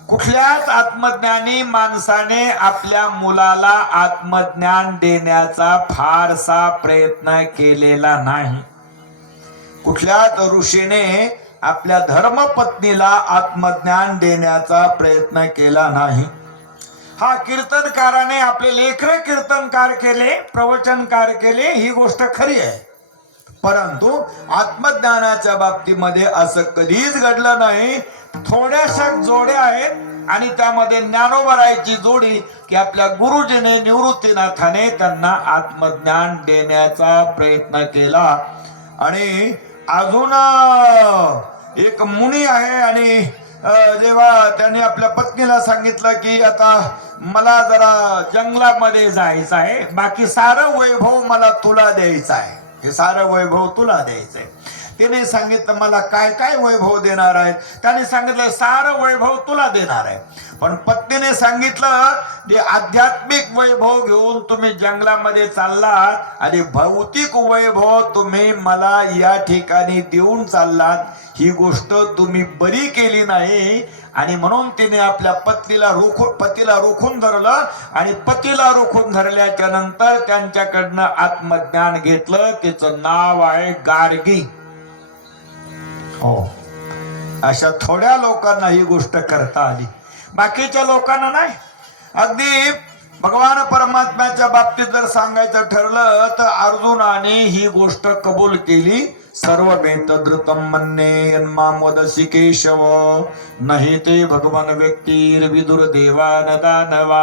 कुठल्याच आत्मज्ञानी माणसाने आपल्या मुलाला आत्मज्ञान देण्याचा फारसा प्रयत्न केलेला नाही. कुठल्याच ऋषीने आपल्या धर्मपत्नीला आत्मज्ञान देण्याचा प्रयत्न केला नाही. हा कीर्तनकाराने आपले लेकरं कीर्तनकार केले, प्रवचनकार केले, ही गोष्ट खरी आहे. परंतु आत्मज्ञानाच्या बाबतीमध्ये असं कधीच घडलं नाही. थोड्याशा जोड्या आहेत आणि त्यामध्ये ज्ञानोबरायची जोडी की आपल्या गुरुजीने निवृत्तीनाथाने त्यांना आत्मज्ञान देण्याचा प्रयत्न केला. आणि अजून एक मुनी आहे आणि जेव्हा त्यांनी आपल्या पत्नीला सांगितलं की आता मला जरा जंगलामध्ये जायचं आहे, बाकी सारं वैभव मला तुला द्यायचं आहे, हे सारं वैभव तुला द्यायचंय. तिने सांगितलं मला काय काय वैभव देणार आहे, त्याने सांगितलं सारं वैभव तुला देणार आहे. पण पत्नीने सांगितलं जे आध्यात्मिक वैभव घेऊन तुम्ही जंगलामध्ये चाललात आणि भौतिक वैभव तुम्ही मला या ठिकाणी देऊन चाललात, ही गोष्ट तुम्ही बरी केली नाही. आणि म्हणून तिने आपल्या पतीला रोखून धरलं आणि पतीला रोखून धरल्याच्या नंतर त्यांच्याकडनं आत्मज्ञान घेतलं. तिचं नाव आहे गार्गी. हो, अशा थोड्या लोकांना ही गोष्ट करता आली, बाकीच्या लोकांना नाही. अगदी भगवान परमात्म्याच्या बाबतीत जर सांगायचं ठरलं तर अर्जुनाने ही गोष्ट कबूल केली. सर्वमेतद्रुतं मन्ये यन्मां वदसि केशव, नहि ते भगवान व्यक्तीर विदुर देवान दानवा,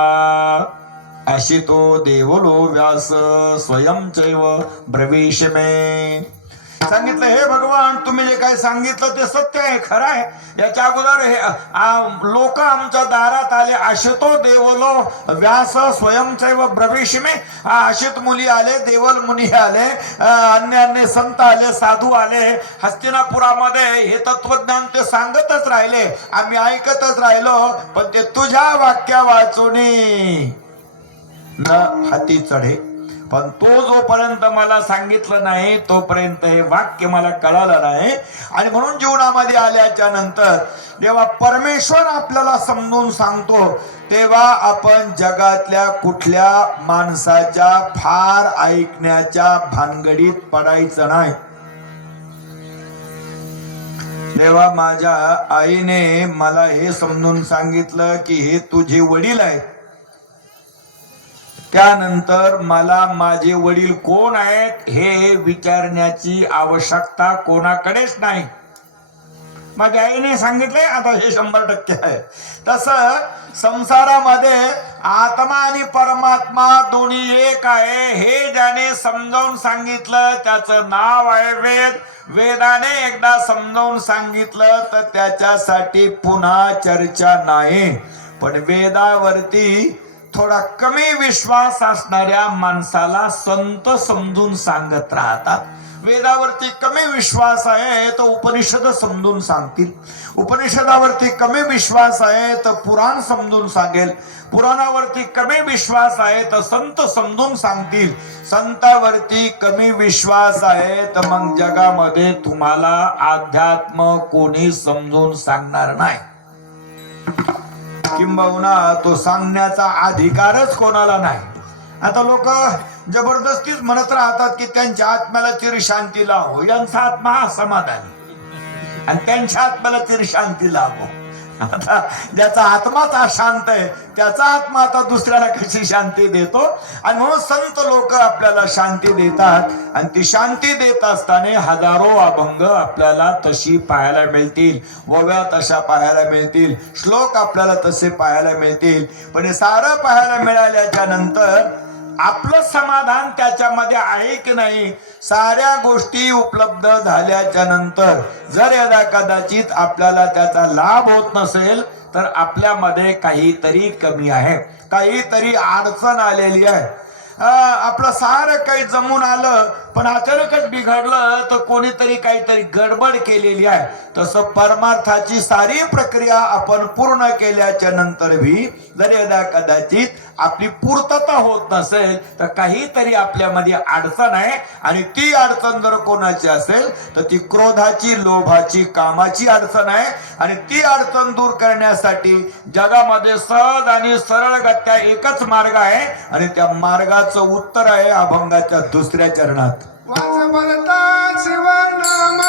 अशितो देवलो व्यास स्वयं चैव ब्रवीष मे. सांगितलं हे भगवान तुम्ही जे काय सांगितलं ते सत्य आहे, खरं आहे. याच्या अगोदर हे लोक आमच्या दारात आले, आशितो देवलो व्यास स्वयंचैव ब्रवीषमे, आशित मुली आले, देवल मुनी आले, अन्य संत आले, साधू आले. हस्तिनापुरामध्ये हे तत्वज्ञान ते सांगतच राहिले, आम्ही ऐकतच राहिलो. पण ते तुझ्या वाक्या वाचूनी न हाती चढे. पण तो जोपर्यंत मला सांगितलं नाही तोपर्यंत हे वाक्य मला कळालं नाही. आणि म्हणून जीवनामध्ये आल्याच्या नंतर जेव्हा परमेश्वर आपल्याला समजून सांगतो तेव्हा आपण जगातल्या कुठल्या माणसाच्या फार ऐकण्याच्या भानगडीत पडायचं नाही. जेव्हा माझ्या आईने मला हे समजून सांगितलं की हे तुझे वडील आहेत, त्यानंतर मला माझे वडील कोण आहेत हे विचारण्याची आवश्यकता कोणाकडेच नाही. माझ्या आईने सांगितले आता हे 100% आहे. तसं संसारामध्ये आत्मा आणि परमात्मा दोन्ही एक आहे हे ज्याने समजावून सांगितलं त्याचं नाव आहे वेद. वेदाने एकदा समजावून सांगितलं तर त्याच्यासाठी पुन्हा चर्चा नाही. पण वेदावरती थोडा कमी विश्वास असणाऱ्या माणसाला संत समजून सांगत राहतात. वेदावरती कमी विश्वास आहे तर उपनिषद समजून सांगतील, उपनिषदावरती कमी विश्वास आहे तर पुराण समजून सांगेल, पुराणावरती कमी विश्वास आहे तर संत समजून सांगतील, संतावरती कमी विश्वास आहे तर मग जगामध्ये तुम्हाला अध्यात्म कोणी समजून सांगणार नाही. किंबहुना तो सांगण्याचा अधिकारच कोणाला नाही. आता लोक जबरदस्तीच म्हणत राहतात की त्यांच्या आत्म्याला चिरशांती लाभो, यांचा आत्मा हा समाधानी आणि त्यांच्या आत्म्याला चिरशांती लाभो. आता ज्याचा आत्माच अशांत आहे त्याचा आत्मा आता दुसऱ्याला कशी शांती देतो. आणि म्हणून संत लोक आपल्याला शांती देतात आणि ती शांती देत असताना हजारो अभंग आपल्याला तशी पाहायला मिळतील, ओव्या तशा पाहायला मिळतील, श्लोक आपल्याला तसे पाहायला मिळतील. पण हे सारं पाहायला मिळाल्याच्या नंतर आपलं समाधान त्याच्यामध्ये आहे की नाही, साऱ्या गोष्टी उपलब्ध झाल्याच्या नंतर जर यदा कदाचित आपल्याला त्याचा लाभ होत नसेल तर आपल्यामध्ये काहीतरी कमी आहे, काहीतरी अडचण आलेली आहे. आपलं सारं काही जमून आलं पण अचानकच बिघडलं तर कोणीतरी काहीतरी गडबड केलेली आहे. तसं परमार्थाची सारी प्रक्रिया आपण पूर्ण केल्याच्या नंतर भी जर यदा कदाचित आपली पूर्तता होत नसेल तर काहीतरी आपल्यामध्ये अडचण आहे. आणि ती अडचण जर कोणाची असेल तर ती क्रोधाची, लोभाची, कामाची अडचण आहे. आणि ती अडचण दूर करण्यासाठी जगामध्ये सहज आणि सरळगत्या एकच मार्ग आहे आणि त्या मार्गाचं उत्तर आहे अभंगाच्या दुसऱ्या चरणात. शिव नाम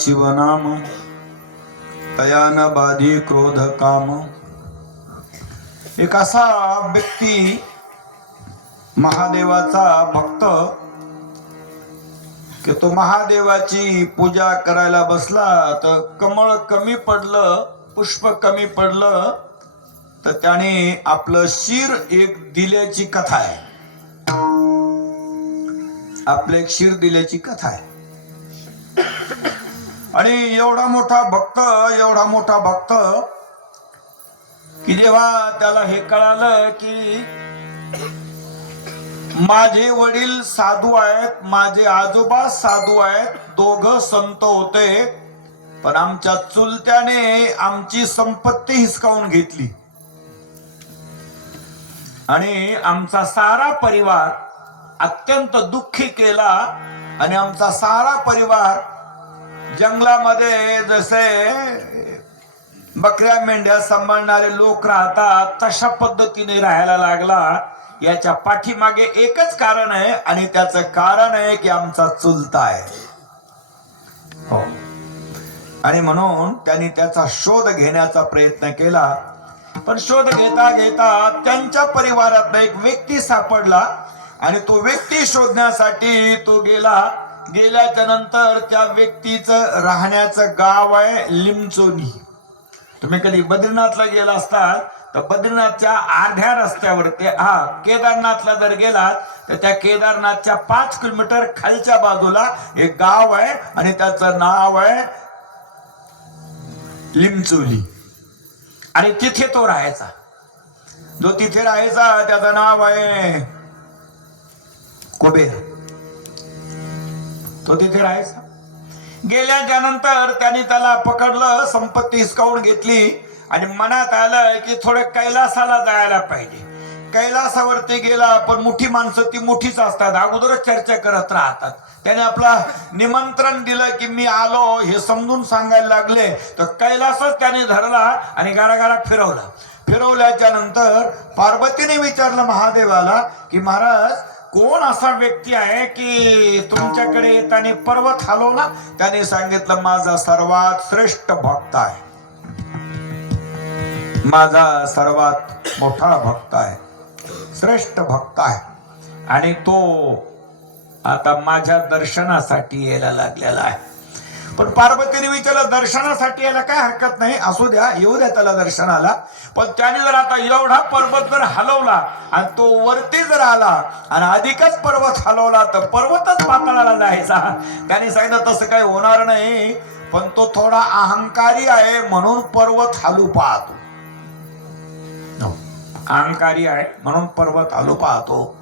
शिवनाम तया न बाधी क्रोध काम. एक असा व्यक्ती महादेवाचा भक्त की तो महादेवाची पूजा करायला बसला तर कमळ कमी पडलं, पुष्प कमी पडलं तर त्याने आपलं शिर एक दिल्याची कथा आहे. आपलं एक शिर दिल्याची कथा आहे. आणि एवढा मोठा भक्त की जेव्हा त्याला हे कळालं की माझे वडील साधू आहेत, माझे आजोबा साधू आहेत, दोघं संत होते, पण आमच्या चुलत्याने आमची संपत्ती हिसकावून घेतली आणि आमचा सारा परिवार अत्यंत दुःखी केला. आणि आमचा सारा परिवार जंगलामध्ये जसे बकऱ्या मेंढ्या सांभाळणारे लोक राहतात तशा पद्धतीने राहायला लागला. याच्या पाठीमागे एकच कारण आहे आणि त्याचं कारण आहे की आमचा चुलता आहे. हो. आणि म्हणून त्यांनी त्याचा शोध घेण्याचा प्रयत्न केला. पण शोध घेता घेता त्यांच्या परिवारात एक व्यक्ती सापडला आणि तो व्यक्ती शोधण्यासाठी तो गेला. गेल्याच्या नंतर त्या व्यक्तीचं राहण्याचं गाव आहे लिमचोनी. तुम्ही कधी बद्रीनाथला गेला असतात तर बद्रीनाथच्या अर्ध्या रस्त्यावरती केदारनाथला जर गेलात तर त्या केदारनाथच्या 5 किलोमीटर खालच्या बाजूला एक गाव आहे आणि त्याचं नाव आहे लिमचोली. आणि तिथे तो राहायचा. जो तिथे राहायचा त्याचं नाव आहे कुबेर. तो तिथे राहायचा. गेल्याच्या नंतर त्यांनी त्याला पकडलं, संपत्ती हिसकावून घेतली आणि मनात आलं की थोडे कैलासाला जायला पाहिजे. कैलासावरती गेला पण मोठी माणसं ती मोठीच असतात, अगोदरच चर्चा करत राहतात. त्याने आपला निमंत्रण दिलं की मी आलो हे समजून सांगायला लागले तर कैलासच त्याने धरला आणि गारागारा फिरवला. फिरवल्याच्या नंतर पार्वतीने विचारलं महादेवाला की महाराज कोण असा व्यक्ती आहे की तुमच्याकडे येताना पर्वत हलवला. त्याने सांगितलं माझा सर्वात श्रेष्ठ भक्त आहे, माझा सर्वात मोठा भक्त आहे, श्रेष्ठ भक्त आहे आणि तो आता माझ्या दर्शनासाठी यायला लागलेला आहे. पण पार्वतीने विचारलं दर्शनासाठी यायला काय हरकत नाही, असू द्या, येऊ द्या त्याला दर्शनाला. पण त्याने जर आता एवढा पर्वत जर हलवला आणि तो वरती जर आला आणि अधिकच पर्वत हलवला तर पर्वतच पाताळाला जायचा. त्याने सांगितलं तसं काही होणार नाही, पण तो थोडा अहंकारी आहे म्हणून पर्वत हलू पाहतो. अहंकारी आहे म्हणून पर्वत हलू पाहतो.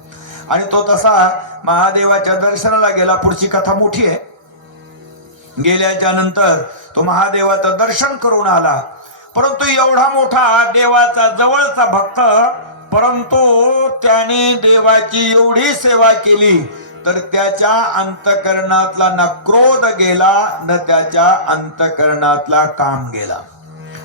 आणि तो तसा महादेवाच्या दर्शनाला गेला. पुढची कथा मोठी आहे. गेल्याच्या नंतर तो महादेवाचं दर्शन करून आला. परंतु एवढा मोठा देवाचा जवळचा भक्त, परंतु त्याने देवाची एवढी सेवा केली तर त्याच्या अंतकरणातला न क्रोध गेला, न त्याच्या अंतकरणातला काम गेला,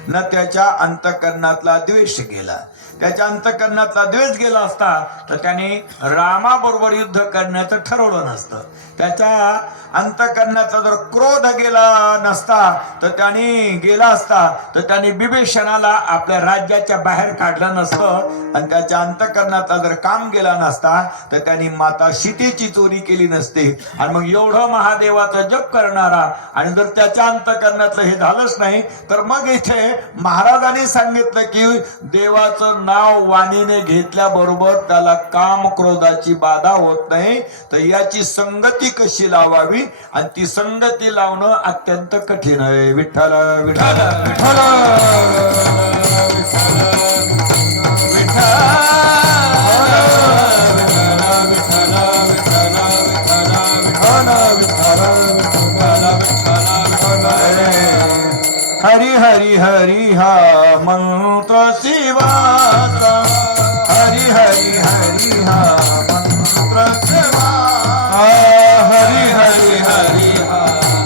न त्याच्या अंतकरणातला द्वेष गेला. त्याच्या अंतकरणातला द्वेष गेला असता तर त्याने रामाबरोबर युद्ध करण्याचं ठरवलं नसतं. त्याच्या अंतकरणातला जर क्रोध गेला नसता तर त्याने गेला असता तर त्याने बिभीषणाला आपल्या राज्याच्या बाहेर काढलं नसतं. आणि त्याच्या अंतकरणातला जर काम गेला नसता तर त्यांनी माता सीतेची चोरी केली नसते. आणि मग एवढं महादेवाचा जप करणारा आणि जर त्याच्या अंतकरणातलं हे झालंच नाही तर मग इथे महाराजांनी सांगितलं की देवाचं नाव वाणीने घेतल्याबरोबर त्याला काम क्रोधाची बाधा होत नाही. तर याची संगती कशी लावावी आणि ती संगती लावणं अत्यंत कठीण आहे. विठ्ठल विठ्ठल विठ्ठल हरी हरी हरी हा मंत्र शिवाचा, हरी हरी हरी हा मंत्र शिवाचा, हरी हरी हरी हा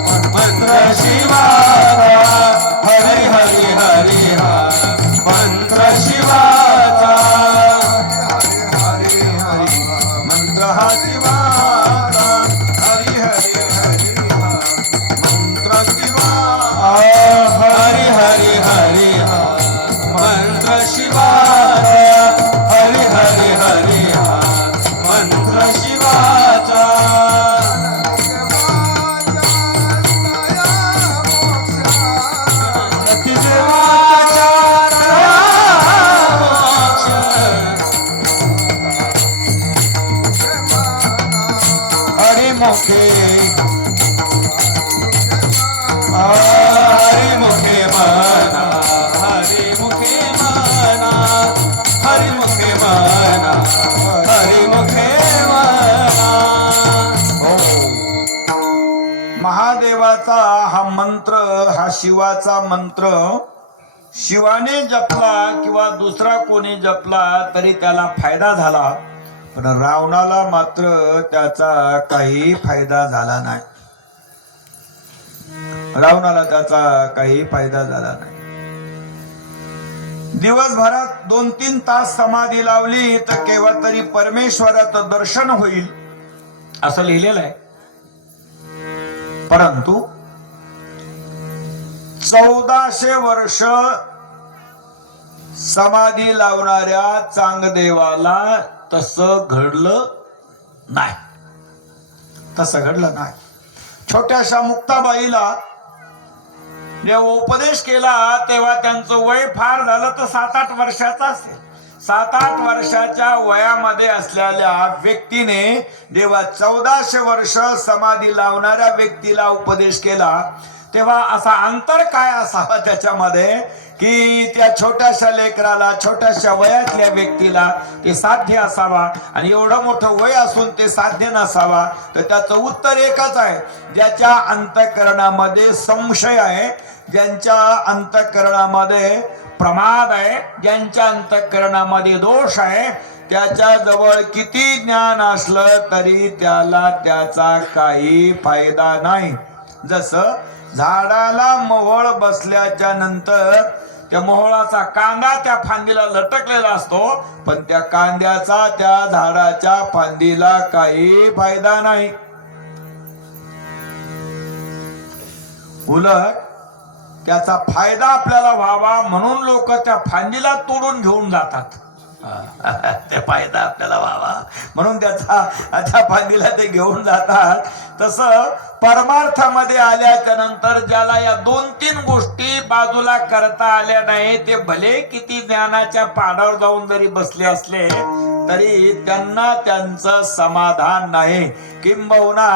मंत्र शिवाचा, हरी हरी हरी हा मंत्र शिवाचा, हरी हरी मंत्र हा शिवाचा, हरी हरी हरी हा मंत्र शिवाचा. मुखे हरी मुखे मना हरी मुखे मना हरी मुखे मना हरी मुखे मना. महादेवाचा हा मंत्र, हा शिवाचा मंत्र शिवाने जपला किंवा दुसरा कोणी जपला तरी त्याला फायदा झाला, पण रावणाला मात्र त्याचा काही फायदा झाला नाही. रावणाला त्याचा काही फायदा झाला नाही. दिवसभरात 2-3 तास समाधी लावली तर केव्हा तरी परमेश्वराचं दर्शन होईल असं लिहिलेलं आहे. परंतु 1400 वर्ष समाधी लावणाऱ्या चांगदेवाला तसं घडलं नाही. तसं घडलं नाही. छोट्याशा मुक्ताबाईला जेव्हा उपदेश केला तेव्हा त्यांचं वय फार झालं तर 7-8 वर्षाचं असेल. 7-8 वर्षाच्या वयामध्ये असलेल्या व्यक्तीने जेव्हा 1400 वर्ष समाधी लावणाऱ्या व्यक्तीला उपदेश केला तेव्हा असा अंतर काय असावा त्याच्यामध्ये की त्या छोट्याशा लेकराला, छोट्याशा वयातल्या व्यक्तीला ते साध्य असावा आणि एवढं मोठं वय असून ते साध्य नसावा. तर त्याचं उत्तर एकच आहे, ज्याच्या अंतःकरणामध्ये संशय आहे, ज्यांच्या अंतःकरणामध्ये प्रमाद आहे, ज्यांच्या अंतःकरणामध्ये दोष आहे, त्याच्या जवळ किती ज्ञान असलं तरी त्याला त्याचा काही फायदा नाही. जसं झाडाला मोहोळ बसल्याच्या नंतर त्या मोहोळाचा कांदा त्या फांदीला लटकलेला असतो, पण त्या कांद्याचा त्या झाडाच्या फांदीला काही फायदा नाही. उलट त्याचा फायदा आपल्याला व्हावा म्हणून लोक त्या फांदीला तोडून घेऊन जातात. ते फायदा आपल्याला व्हावा म्हणून त्या फांदीला ते घेऊन जातात. तसं परमार्थामध्ये आल्याच्या नंतर ज्याला या 2-3 गोष्टी बाजूला करता आल्या नाही, ते भले किती ज्ञानाच्या पाडावर जाऊन जरी बसले असले तरी त्यांना त्यांचं समाधान नाही. किंबहुना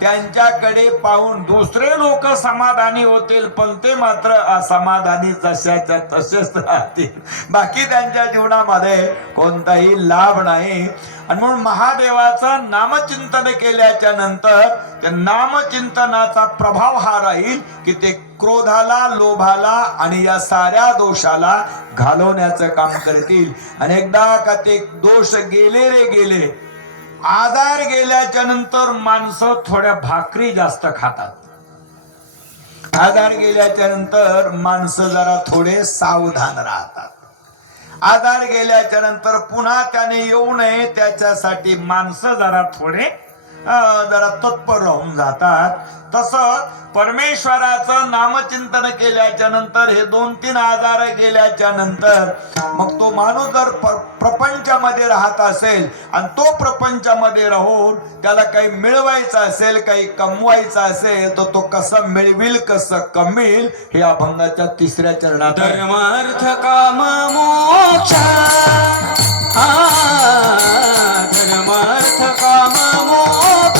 त्यांच्याकडे पाहून दुसरे लोक समाधानी होतील, पण ते मात्र असमाधानी जशाच्या तसेच राहतील. बाकी त्यांच्या जीवनामध्ये कोणताही लाभ नाही. आणि म्हणून महादेवाचं नामचिंतन केल्याच्या नंतर त्या नामचिंतनाचा प्रभाव हा राहील की ते क्रोधाला, लोभाला आणि या साऱ्या दोषाला घालवण्याचं काम करतील. अनेकदा का ते दोष गेले रे गेले. आजार गेल्याच्या नंतर माणसं थोड्या भाकरी जास्त खातात. आजार गेल्याच्या नंतर माणसं जरा थोडे सावधान राहतात. आजार गेल्याच्या नंतर पुन्हा त्याने येऊ नये त्याच्यासाठी माणसं जरा थोडे तत्पर राहून जातात. तसं परमेश्वराचं नामचिंतन केल्याच्या नंतर हे 2-3 आजार गेल्याच्या नंतर मग तो माणूस जर प्रपंचामध्ये राहत असेल आणि तो प्रपंचामध्ये राहून त्याला काही मिळवायचं असेल, काही कमवायचं असेल तर तो कसं मिळविल, कसं कमविल हे अभंगाच्या 3ऱ्या चरणात. धर्मार्थ काम मोक्ष धर्मार्थ काम मोक्ष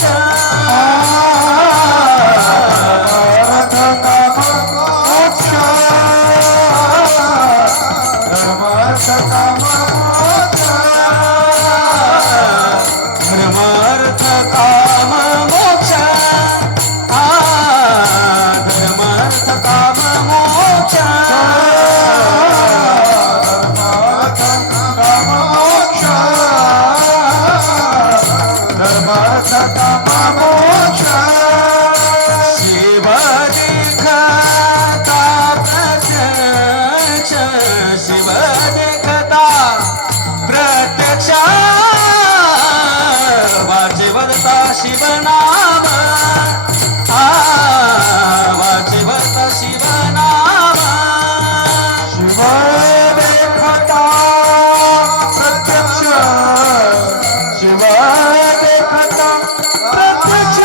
शिवनाम वाचिवत शिवनाम शिव देखता प्रत्यक्ष शिव देखता प्रत्यक्ष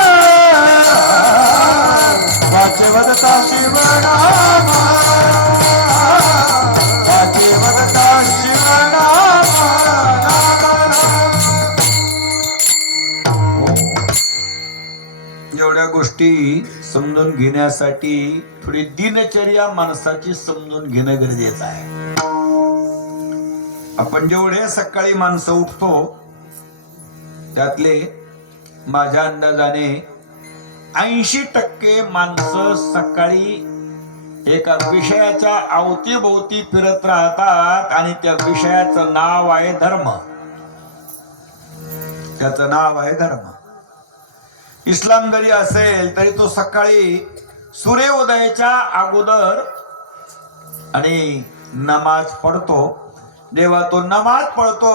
वाचिवता शिवनाम वाचिवता शिवनाम. एवढ्या गोष्टी समजून घेण्यासाठी थोडी दिनचर्या माणसाची समजून घेणं गरजेचं आहे. आपण जेवढे सकाळी माणसं उठतो त्यातले माझ्या अंदाजाने 80% माणसं सकाळी एका विषयाच्या अवतीभोवती फिरत राहतात आणि त्या विषयाचं नाव आहे धर्म. त्याचं नाव आहे धर्म. इस्लाम जरी असेल तरी तो सकाळी सूर्योदयाच्या अगोदर आणि नमाज पढतो. जेव्हा तो नमाज पढतो,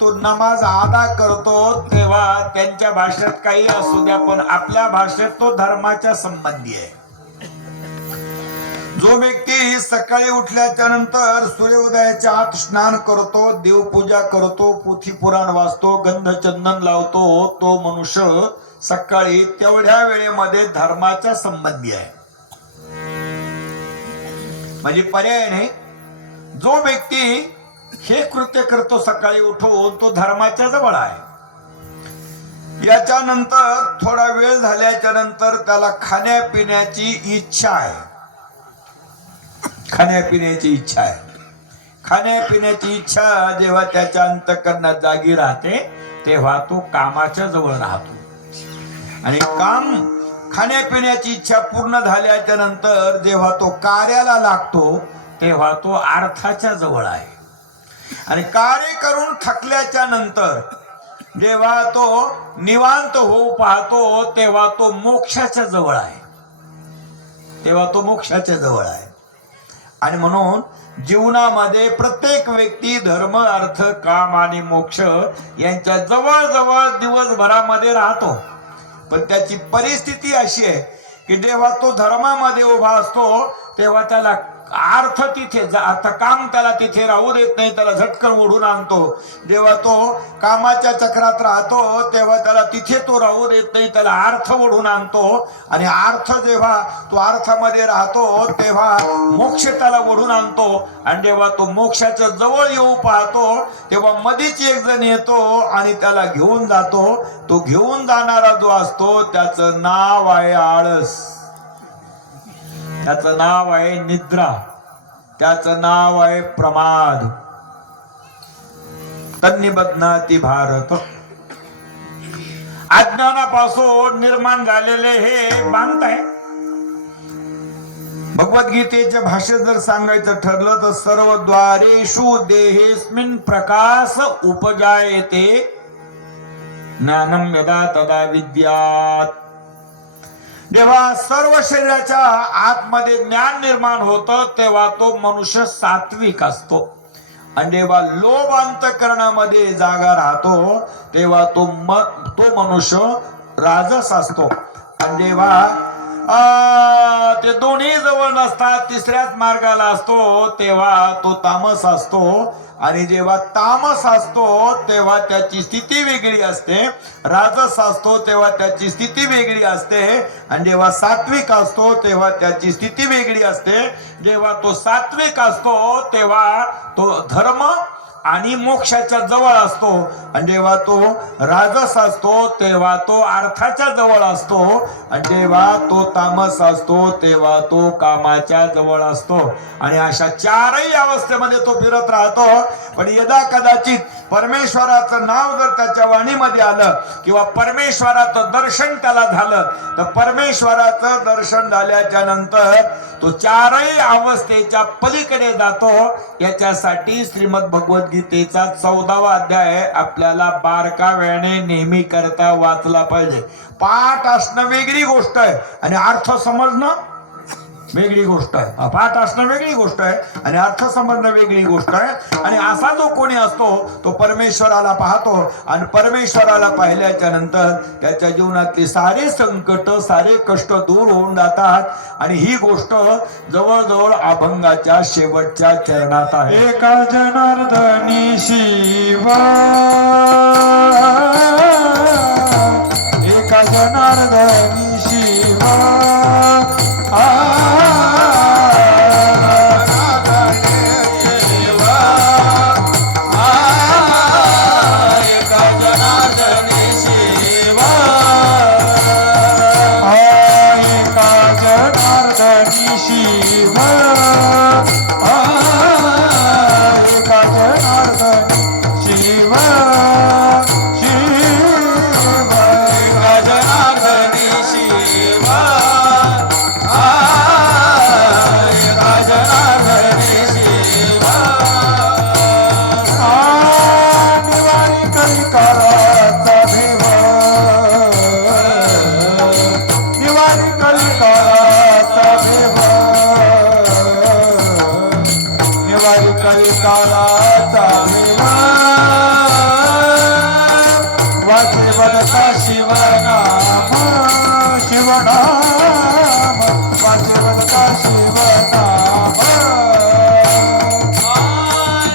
तो नमाज अदा करतो, तेव्हा त्यांच्या भाषेत काही असू द्या पण आपल्या भाषेत तो धर्माच्या संबंधी आहे. जो व्यक्ती सकाळी उठल्याच्या नंतर सूर्योदयाच्या आत स्नान करतो, देवपूजा करतो, पोथी पुराण वाचतो, गंध चंदन लावतो, तो मनुष्य सकाळी तेवढ्या वेळेमध्ये धर्माच्या संबंधी आहे. म्हणजे पर्याय नाही. जो व्यक्ती हे कृत्य करतो सकाळी उठून, तो धर्माच्या जवळ आहे. याच्यानंतर थोडा वेळ झाल्याच्या नंतर त्याला खाण्यापिण्याची इच्छा आहे. खाण्यापिण्याची इच्छा आहे. खाण्यापिण्याची इच्छा जेव्हा त्याच्या अंतःकरणात जागी राहते तेव्हा तो कामाच्या जवळ राहतो. आणि खाण्यापिण्याची इच्छा पूर्ण झाल्याच्या नंतर जेव्हा तो कार्याला लागतो तेव्हा तो अर्थाच्या जवळ आहे. आणि कार्य करून थकल्याच्या नंतर जेव्हा तो निवांत होऊ पाहतो तेव्हा तो मोक्षाच्या जवळ आहे. तेव्हा तो मोक्षाच्या जवळ आहे. आणि म्हणून जीवनामध्ये प्रत्येक व्यक्ती धर्म, अर्थ, काम आणि मोक्ष यांच्या जवळ जवळ दिवसभरामध्ये राहतो. पण त्याची परिस्थिती अशी आहे की जेव्हा तो धर्मामध्ये उभा असतो तेव्हा त्याला अर्थ तिथे आता काम त्याला तिथे राहू देत नाही, त्याला झटकन ओढून आणतो. जेव्हा तो कामाच्या चक्रात राहतो तेव्हा त्याला तिथे तो राहू देत नाही, त्याला अर्थ ओढून आणतो. आणि अर्थ जेव्हा तो अर्थामध्ये राहतो तेव्हा मोक्ष त्याला ओढून आणतो. आणि जेव्हा तो मोक्षाच्या जवळ येऊ पाहतो तेव्हा मधीच एक जण येतो आणि त्याला घेऊन जातो. तो घेऊन जाणारा जो असतो त्याचं नाव आहे आळस, त्याचं नाव आहे निद्रा, त्याचं नाव आहे प्रमाद. तन्निबध्नाति भारत. अज्ञानापासून निर्माण झालेले हे बांध आहे. भगवद्गीतेच्या भाषेत जर सांगायचं ठरलं तर सर्व द्वारेषु देहेस्मिन् प्रकाश उपजायते ज्ञानम यदा तदा विद्यात्. जेव्हा सर्व शरीराच्या आतमध्ये ज्ञान निर्माण होतं तेव्हा तो मनुष्य सात्विक असतो. आणि जेव्हा लोभ अंतःकरणामध्ये जागा राहतो तेव्हा तो मनुष्य राजस असतो. आणि जेव्हा ते दोन्ही जवळ नसतात, तिसऱ्याच मार्गाला असतो तेव्हा तो तामस असतो. आणि जेव्हा तामस असतो तेव्हा त्याची स्थिती वेगळी असते, राजस असतो तेव्हा त्याची स्थिती वेगळी असते. आणि जेव्हा सात्विक असतो तेव्हा त्याची स्थिती वेगळी असते. जेव्हा तो सात्विक असतो तेव्हा तो धर्म आणि मोक्षाच्या जवळ असतो. आणि जेव्हा तो राजस असतो तेव्हा तो अर्थाच्या जवळ असतो. आणि जेव्हा तो तामस असतो तेव्हा तो कामाच्या जवळ असतो. आणि अशा चारही अवस्थेमध्ये तो फिरत राहतो. पण यदा कदाचित परमेश्वराचं नाव जर त्याच्या वाणीमध्ये आलं किंवा परमेश्वराचं दर्शन त्याला झालं तर परमेश्वराचं दर्शन झाल्याच्या नंतर तो चारही अवस्थेच्या पलीकडे जातो. याच्यासाठी श्रीमद भगवद्गीतेचा 14वा अध्याय आपल्याला बारकाव्याने नेहमी करता वाचला पाहिजे. पाठ असणं वेगळी गोष्ट आहे आणि अर्थ समजणं वेगळी गोष्ट आहे. पाठ असणं वेगळी गोष्ट आहे आणि अर्थ समजणं वेगळी गोष्ट आहे. आणि असा जो कोणी असतो तो परमेश्वराला पाहतो आणि परमेश्वराला पाहिल्याच्या नंतर त्याच्या जीवनातली सारे संकट, सारे कष्ट दूर होऊन जातात. आणि ही गोष्ट जवळजवळ अभंगाच्या शेवटच्या चरणात आहे. एका जनार्दनी शिवा, एका जनार्दनी शिवा, शिवनाम वाचवता शिवनाम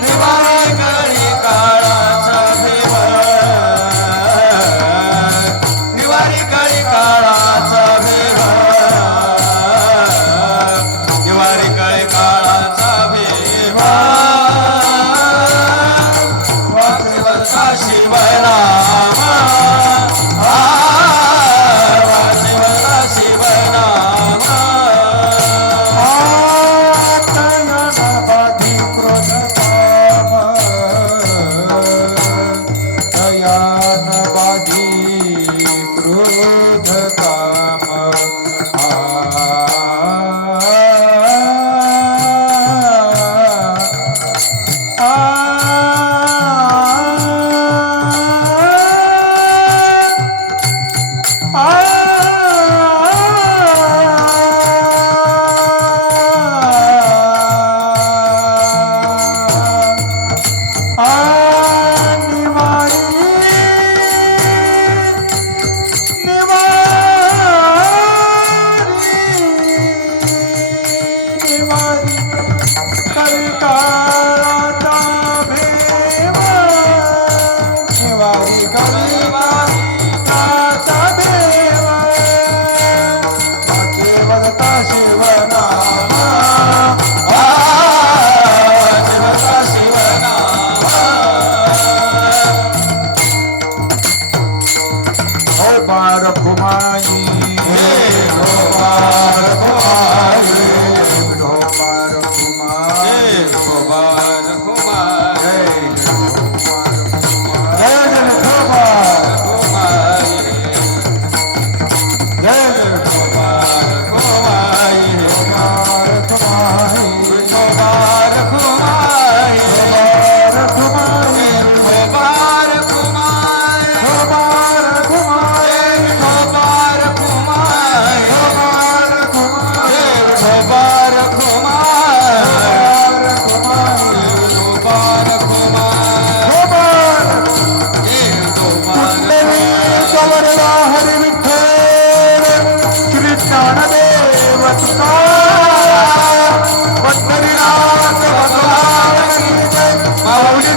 निवारी कळी काळाचा भीम निवारी कळी काळाचा भीम निवारी कळी काळाचा भीम वाचवता शिवनाम वाचवता शिवनाम आतयनवादी क्रोधकाम दयानवादी क्रोधकाम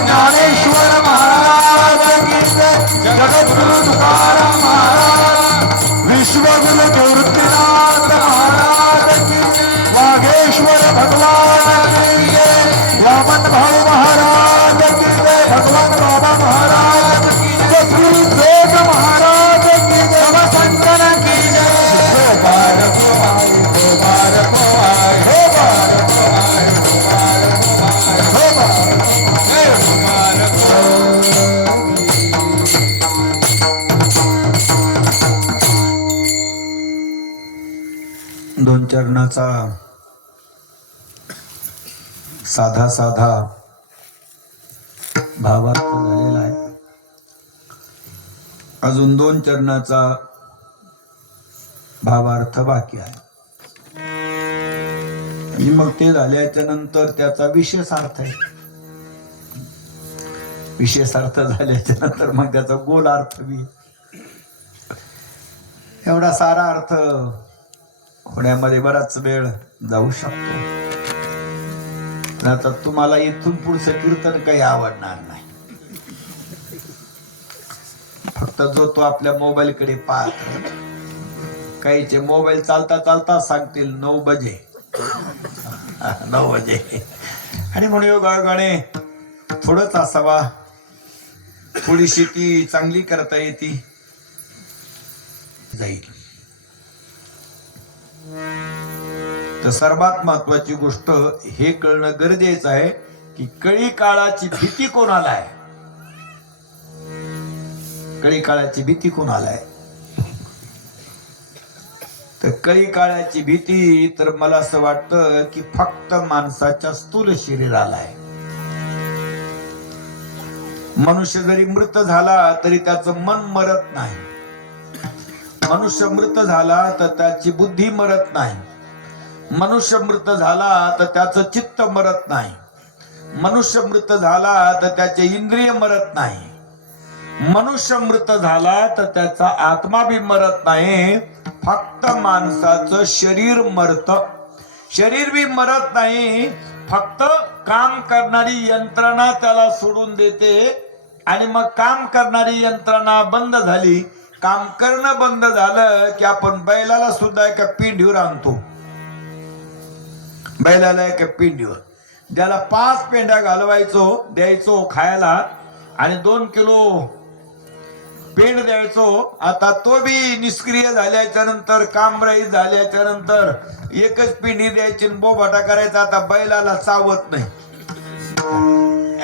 ज्ञानेश्वर महाराज की जय जगद्गुरु तुकाराम महाराज विश्वगुरु निवृत्तीनाथ महाराज की वाघेश्वर भगवान की जय वामन भाऊ महाराज की जय भगवान बाबा महाराज की जय गुरु जोग महाराज की जय शंकर की जय बार कुमारी हो बार कुमारी हो बार कुमारी हो बार दोन चरणाचा साधा साधा भावार्थ झालेला आहे. अजून दोन चरणाचा भावार्थ बाकी आहे आणि मग ते झाल्याच्या नंतर त्याचा विशेष अर्थ आहे. विशेष अर्थ झाल्याच्या नंतर मग त्याचा गोल अर्थ बी. एवढा सारा अर्थ होण्यामध्ये बराच वेळ जाऊ शकतो. पण आता तुम्हाला इथून पुढचं कीर्तन काही आवडणार नाही. फक्त जो तो आपल्या मोबाईल कडे पाहत. काहीचे मोबाईल चालता चालता सांगतील 9 बजे 9 बजे आणि म्हणून योगा गाणे थोडंच असावा. थोडीशी ती चांगली करता येते जाईल. तर सर्वात महत्वाची गोष्ट हे कळणं गरजेचं आहे की कळी काळाची भीती कोणाला आहे. कळी काळाची भीती कोणाला आहे. तर कळी काळाची भीती तर मला असं वाटतं की फक्त माणसाच्या स्थूल शरीराला आहे. मनुष्य जरी मृत झाला तरी त्याचं मन मरत नाही. मनुष्य मृत झाला तर त्याची बुद्धी मरत नाही. मनुष्य मृत झाला तर त्याचं चित्त मरत नाही. मनुष्य मृत झाला तर त्याचे इंद्रिय मरत नाही. मनुष्य मृत झाला तर त्याचा आत्मा बी मरत नाही. फक्त माणसाचं शरीर मरत, शरीर बी मरत नाही, फक्त काम करणारी यंत्रणा त्याला सोडून देते. आणि मग काम करणारी यंत्रणा बंद झाली, काम करणं बंद झालं की आपण बैलाला सुद्धा एका पिंडीवर आणतो. बैलाला एका पिंडीवर ज्याला 5 पेंड्या घालवायचो, द्यायचो खायला, आणि 2 किलो पेंड द्यायचो. आता तो बी निष्क्रिय झाल्याच्या नंतर, कामराई झाल्याच्या नंतर एकच पिंडी द्यायची, बोबाटा करायचा. आता बैलाला चावत नाही,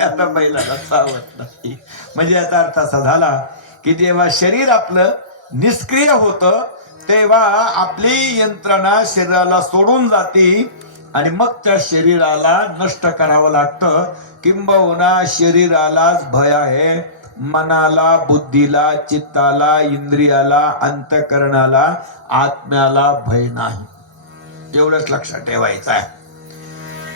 आता बैलाला चावत नाही. म्हणजे याचा अर्थ असा झाला की जेव्हा शरीर आपलं निष्क्रिय होतं तेव्हा आपली यंत्रणा शरीराला सोडून जाती आणि मग त्या शरीराला नष्ट करावं लागतं. किंबहुना शरीरालाच भय आहे, मनाला, बुद्धीला, चित्ताला, इंद्रियाला, अंतकरणाला, आत्म्याला भय नाही. एवढंच लक्षात ठेवायचं आहे.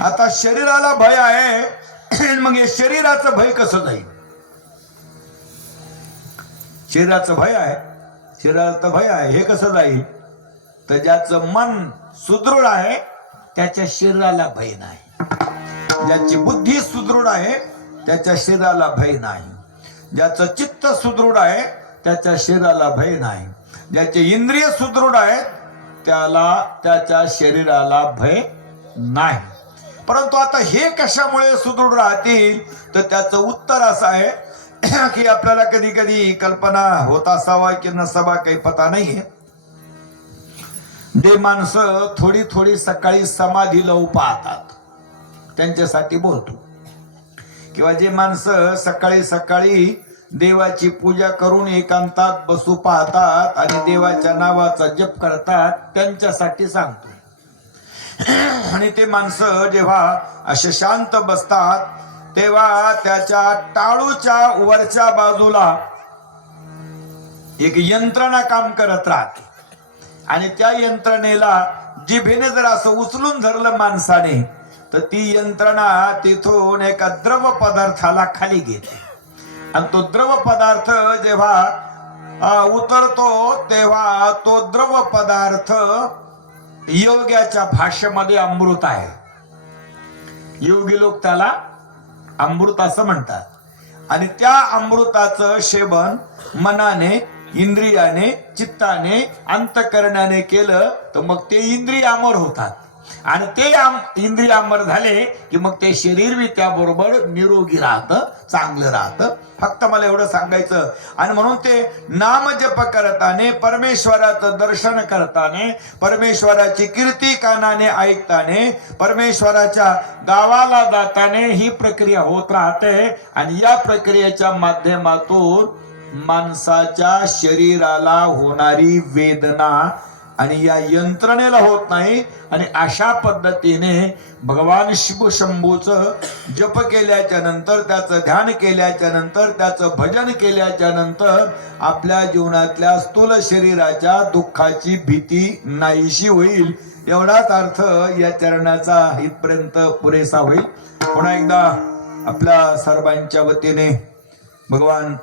आता शरीराला भय आहे, मग हे शरीराचं भय कसं जाईल? शरीराचं भय आहे, शरीराचं भय आहे, हे कसं जाईल? तर ज्याचं मन सुदृढ आहे त्याच्या शरीराला भय नाही, ज्याची बुद्धी सुदृढ आहे त्याच्या शरीराला भय नाही, ज्याचं चित्त सुदृढ आहे त्याच्या शरीराला भय नाही, ज्याचे इंद्रिय सुदृढ आहेत त्याला त्याच्या शरीराला भय नाही. परंतु आता हे कशामुळे सुदृढ राहतील? तर त्याचं उत्तर असं आहे की आपल्याला कधी कधी कल्पना होत असावा की नसावा काही पता नाहीये. जे माणसं थोडी थोडी सकाळी समाधी लावू पाहतात त्यांच्यासाठी बोलतो, किंवा जे माणसं सकाळी सकाळी देवाची पूजा करून एकांतात बसू पाहतात आणि देवाच्या नावाचा जप करतात त्यांच्यासाठी सांगतो. आणि ते माणसं जेव्हा असे शांत बसतात तेव्हा त्याच्या टाळूच्या वरच्या बाजूला एक यंत्रणा काम करत राहते आणि त्या यंत्रणेला जिभेने जर असं उचलून धरलं माणसाने तर ती यंत्रणा तिथून एका द्रव पदार्थाला खाली घेते आणि तो द्रव पदार्थ जेव्हा उतरतो तेव्हा तो द्रव पदार्थ योग्याच्या भाषेमध्ये अमृत आहे. योगी लोक त्याला अमृत असं म्हणतात आणि त्या अमृताचं सेवन मनाने, इंद्रियाने, चित्ताने, अंतकरणाने केलं तर मग ते इंद्रिय अमर होतात आणि ते इंद्रिय अमर झाले की मग ते शरीर बी त्याबरोबर निरोगी राहतं, चांगलं राहतं. फक्त मला एवढं सांगायचं. आणि म्हणून ते नाम जप करताने, परमेश्वराचं दर्शन करताने, परमेश्वराची कीर्ती कानाने ऐकताने, परमेश्वराच्या गावाला जाताने ही प्रक्रिया होत राहते आणि या प्रक्रियेच्या माध्यमातून माणसाच्या शरीराला होणारी वेदना आणि या यंत्रणेला होत नाही. आणि अशा पद्धतीने भगवान शिव शंभूचं जप केल्याच्या नंतर, त्याचं ध्यान केल्याच्या नंतर, त्याचं भजन केल्याच्या नंतर आपल्या जीवनातल्या स्थूल शरीराच्या दुःखाची भीती नाहीशी होईल. एवढाच अर्थ या चरणाचा इथपर्यंत पुरेसा होईल. पुन्हा एकदा आपल्या सर्वांच्या वतीने भगवान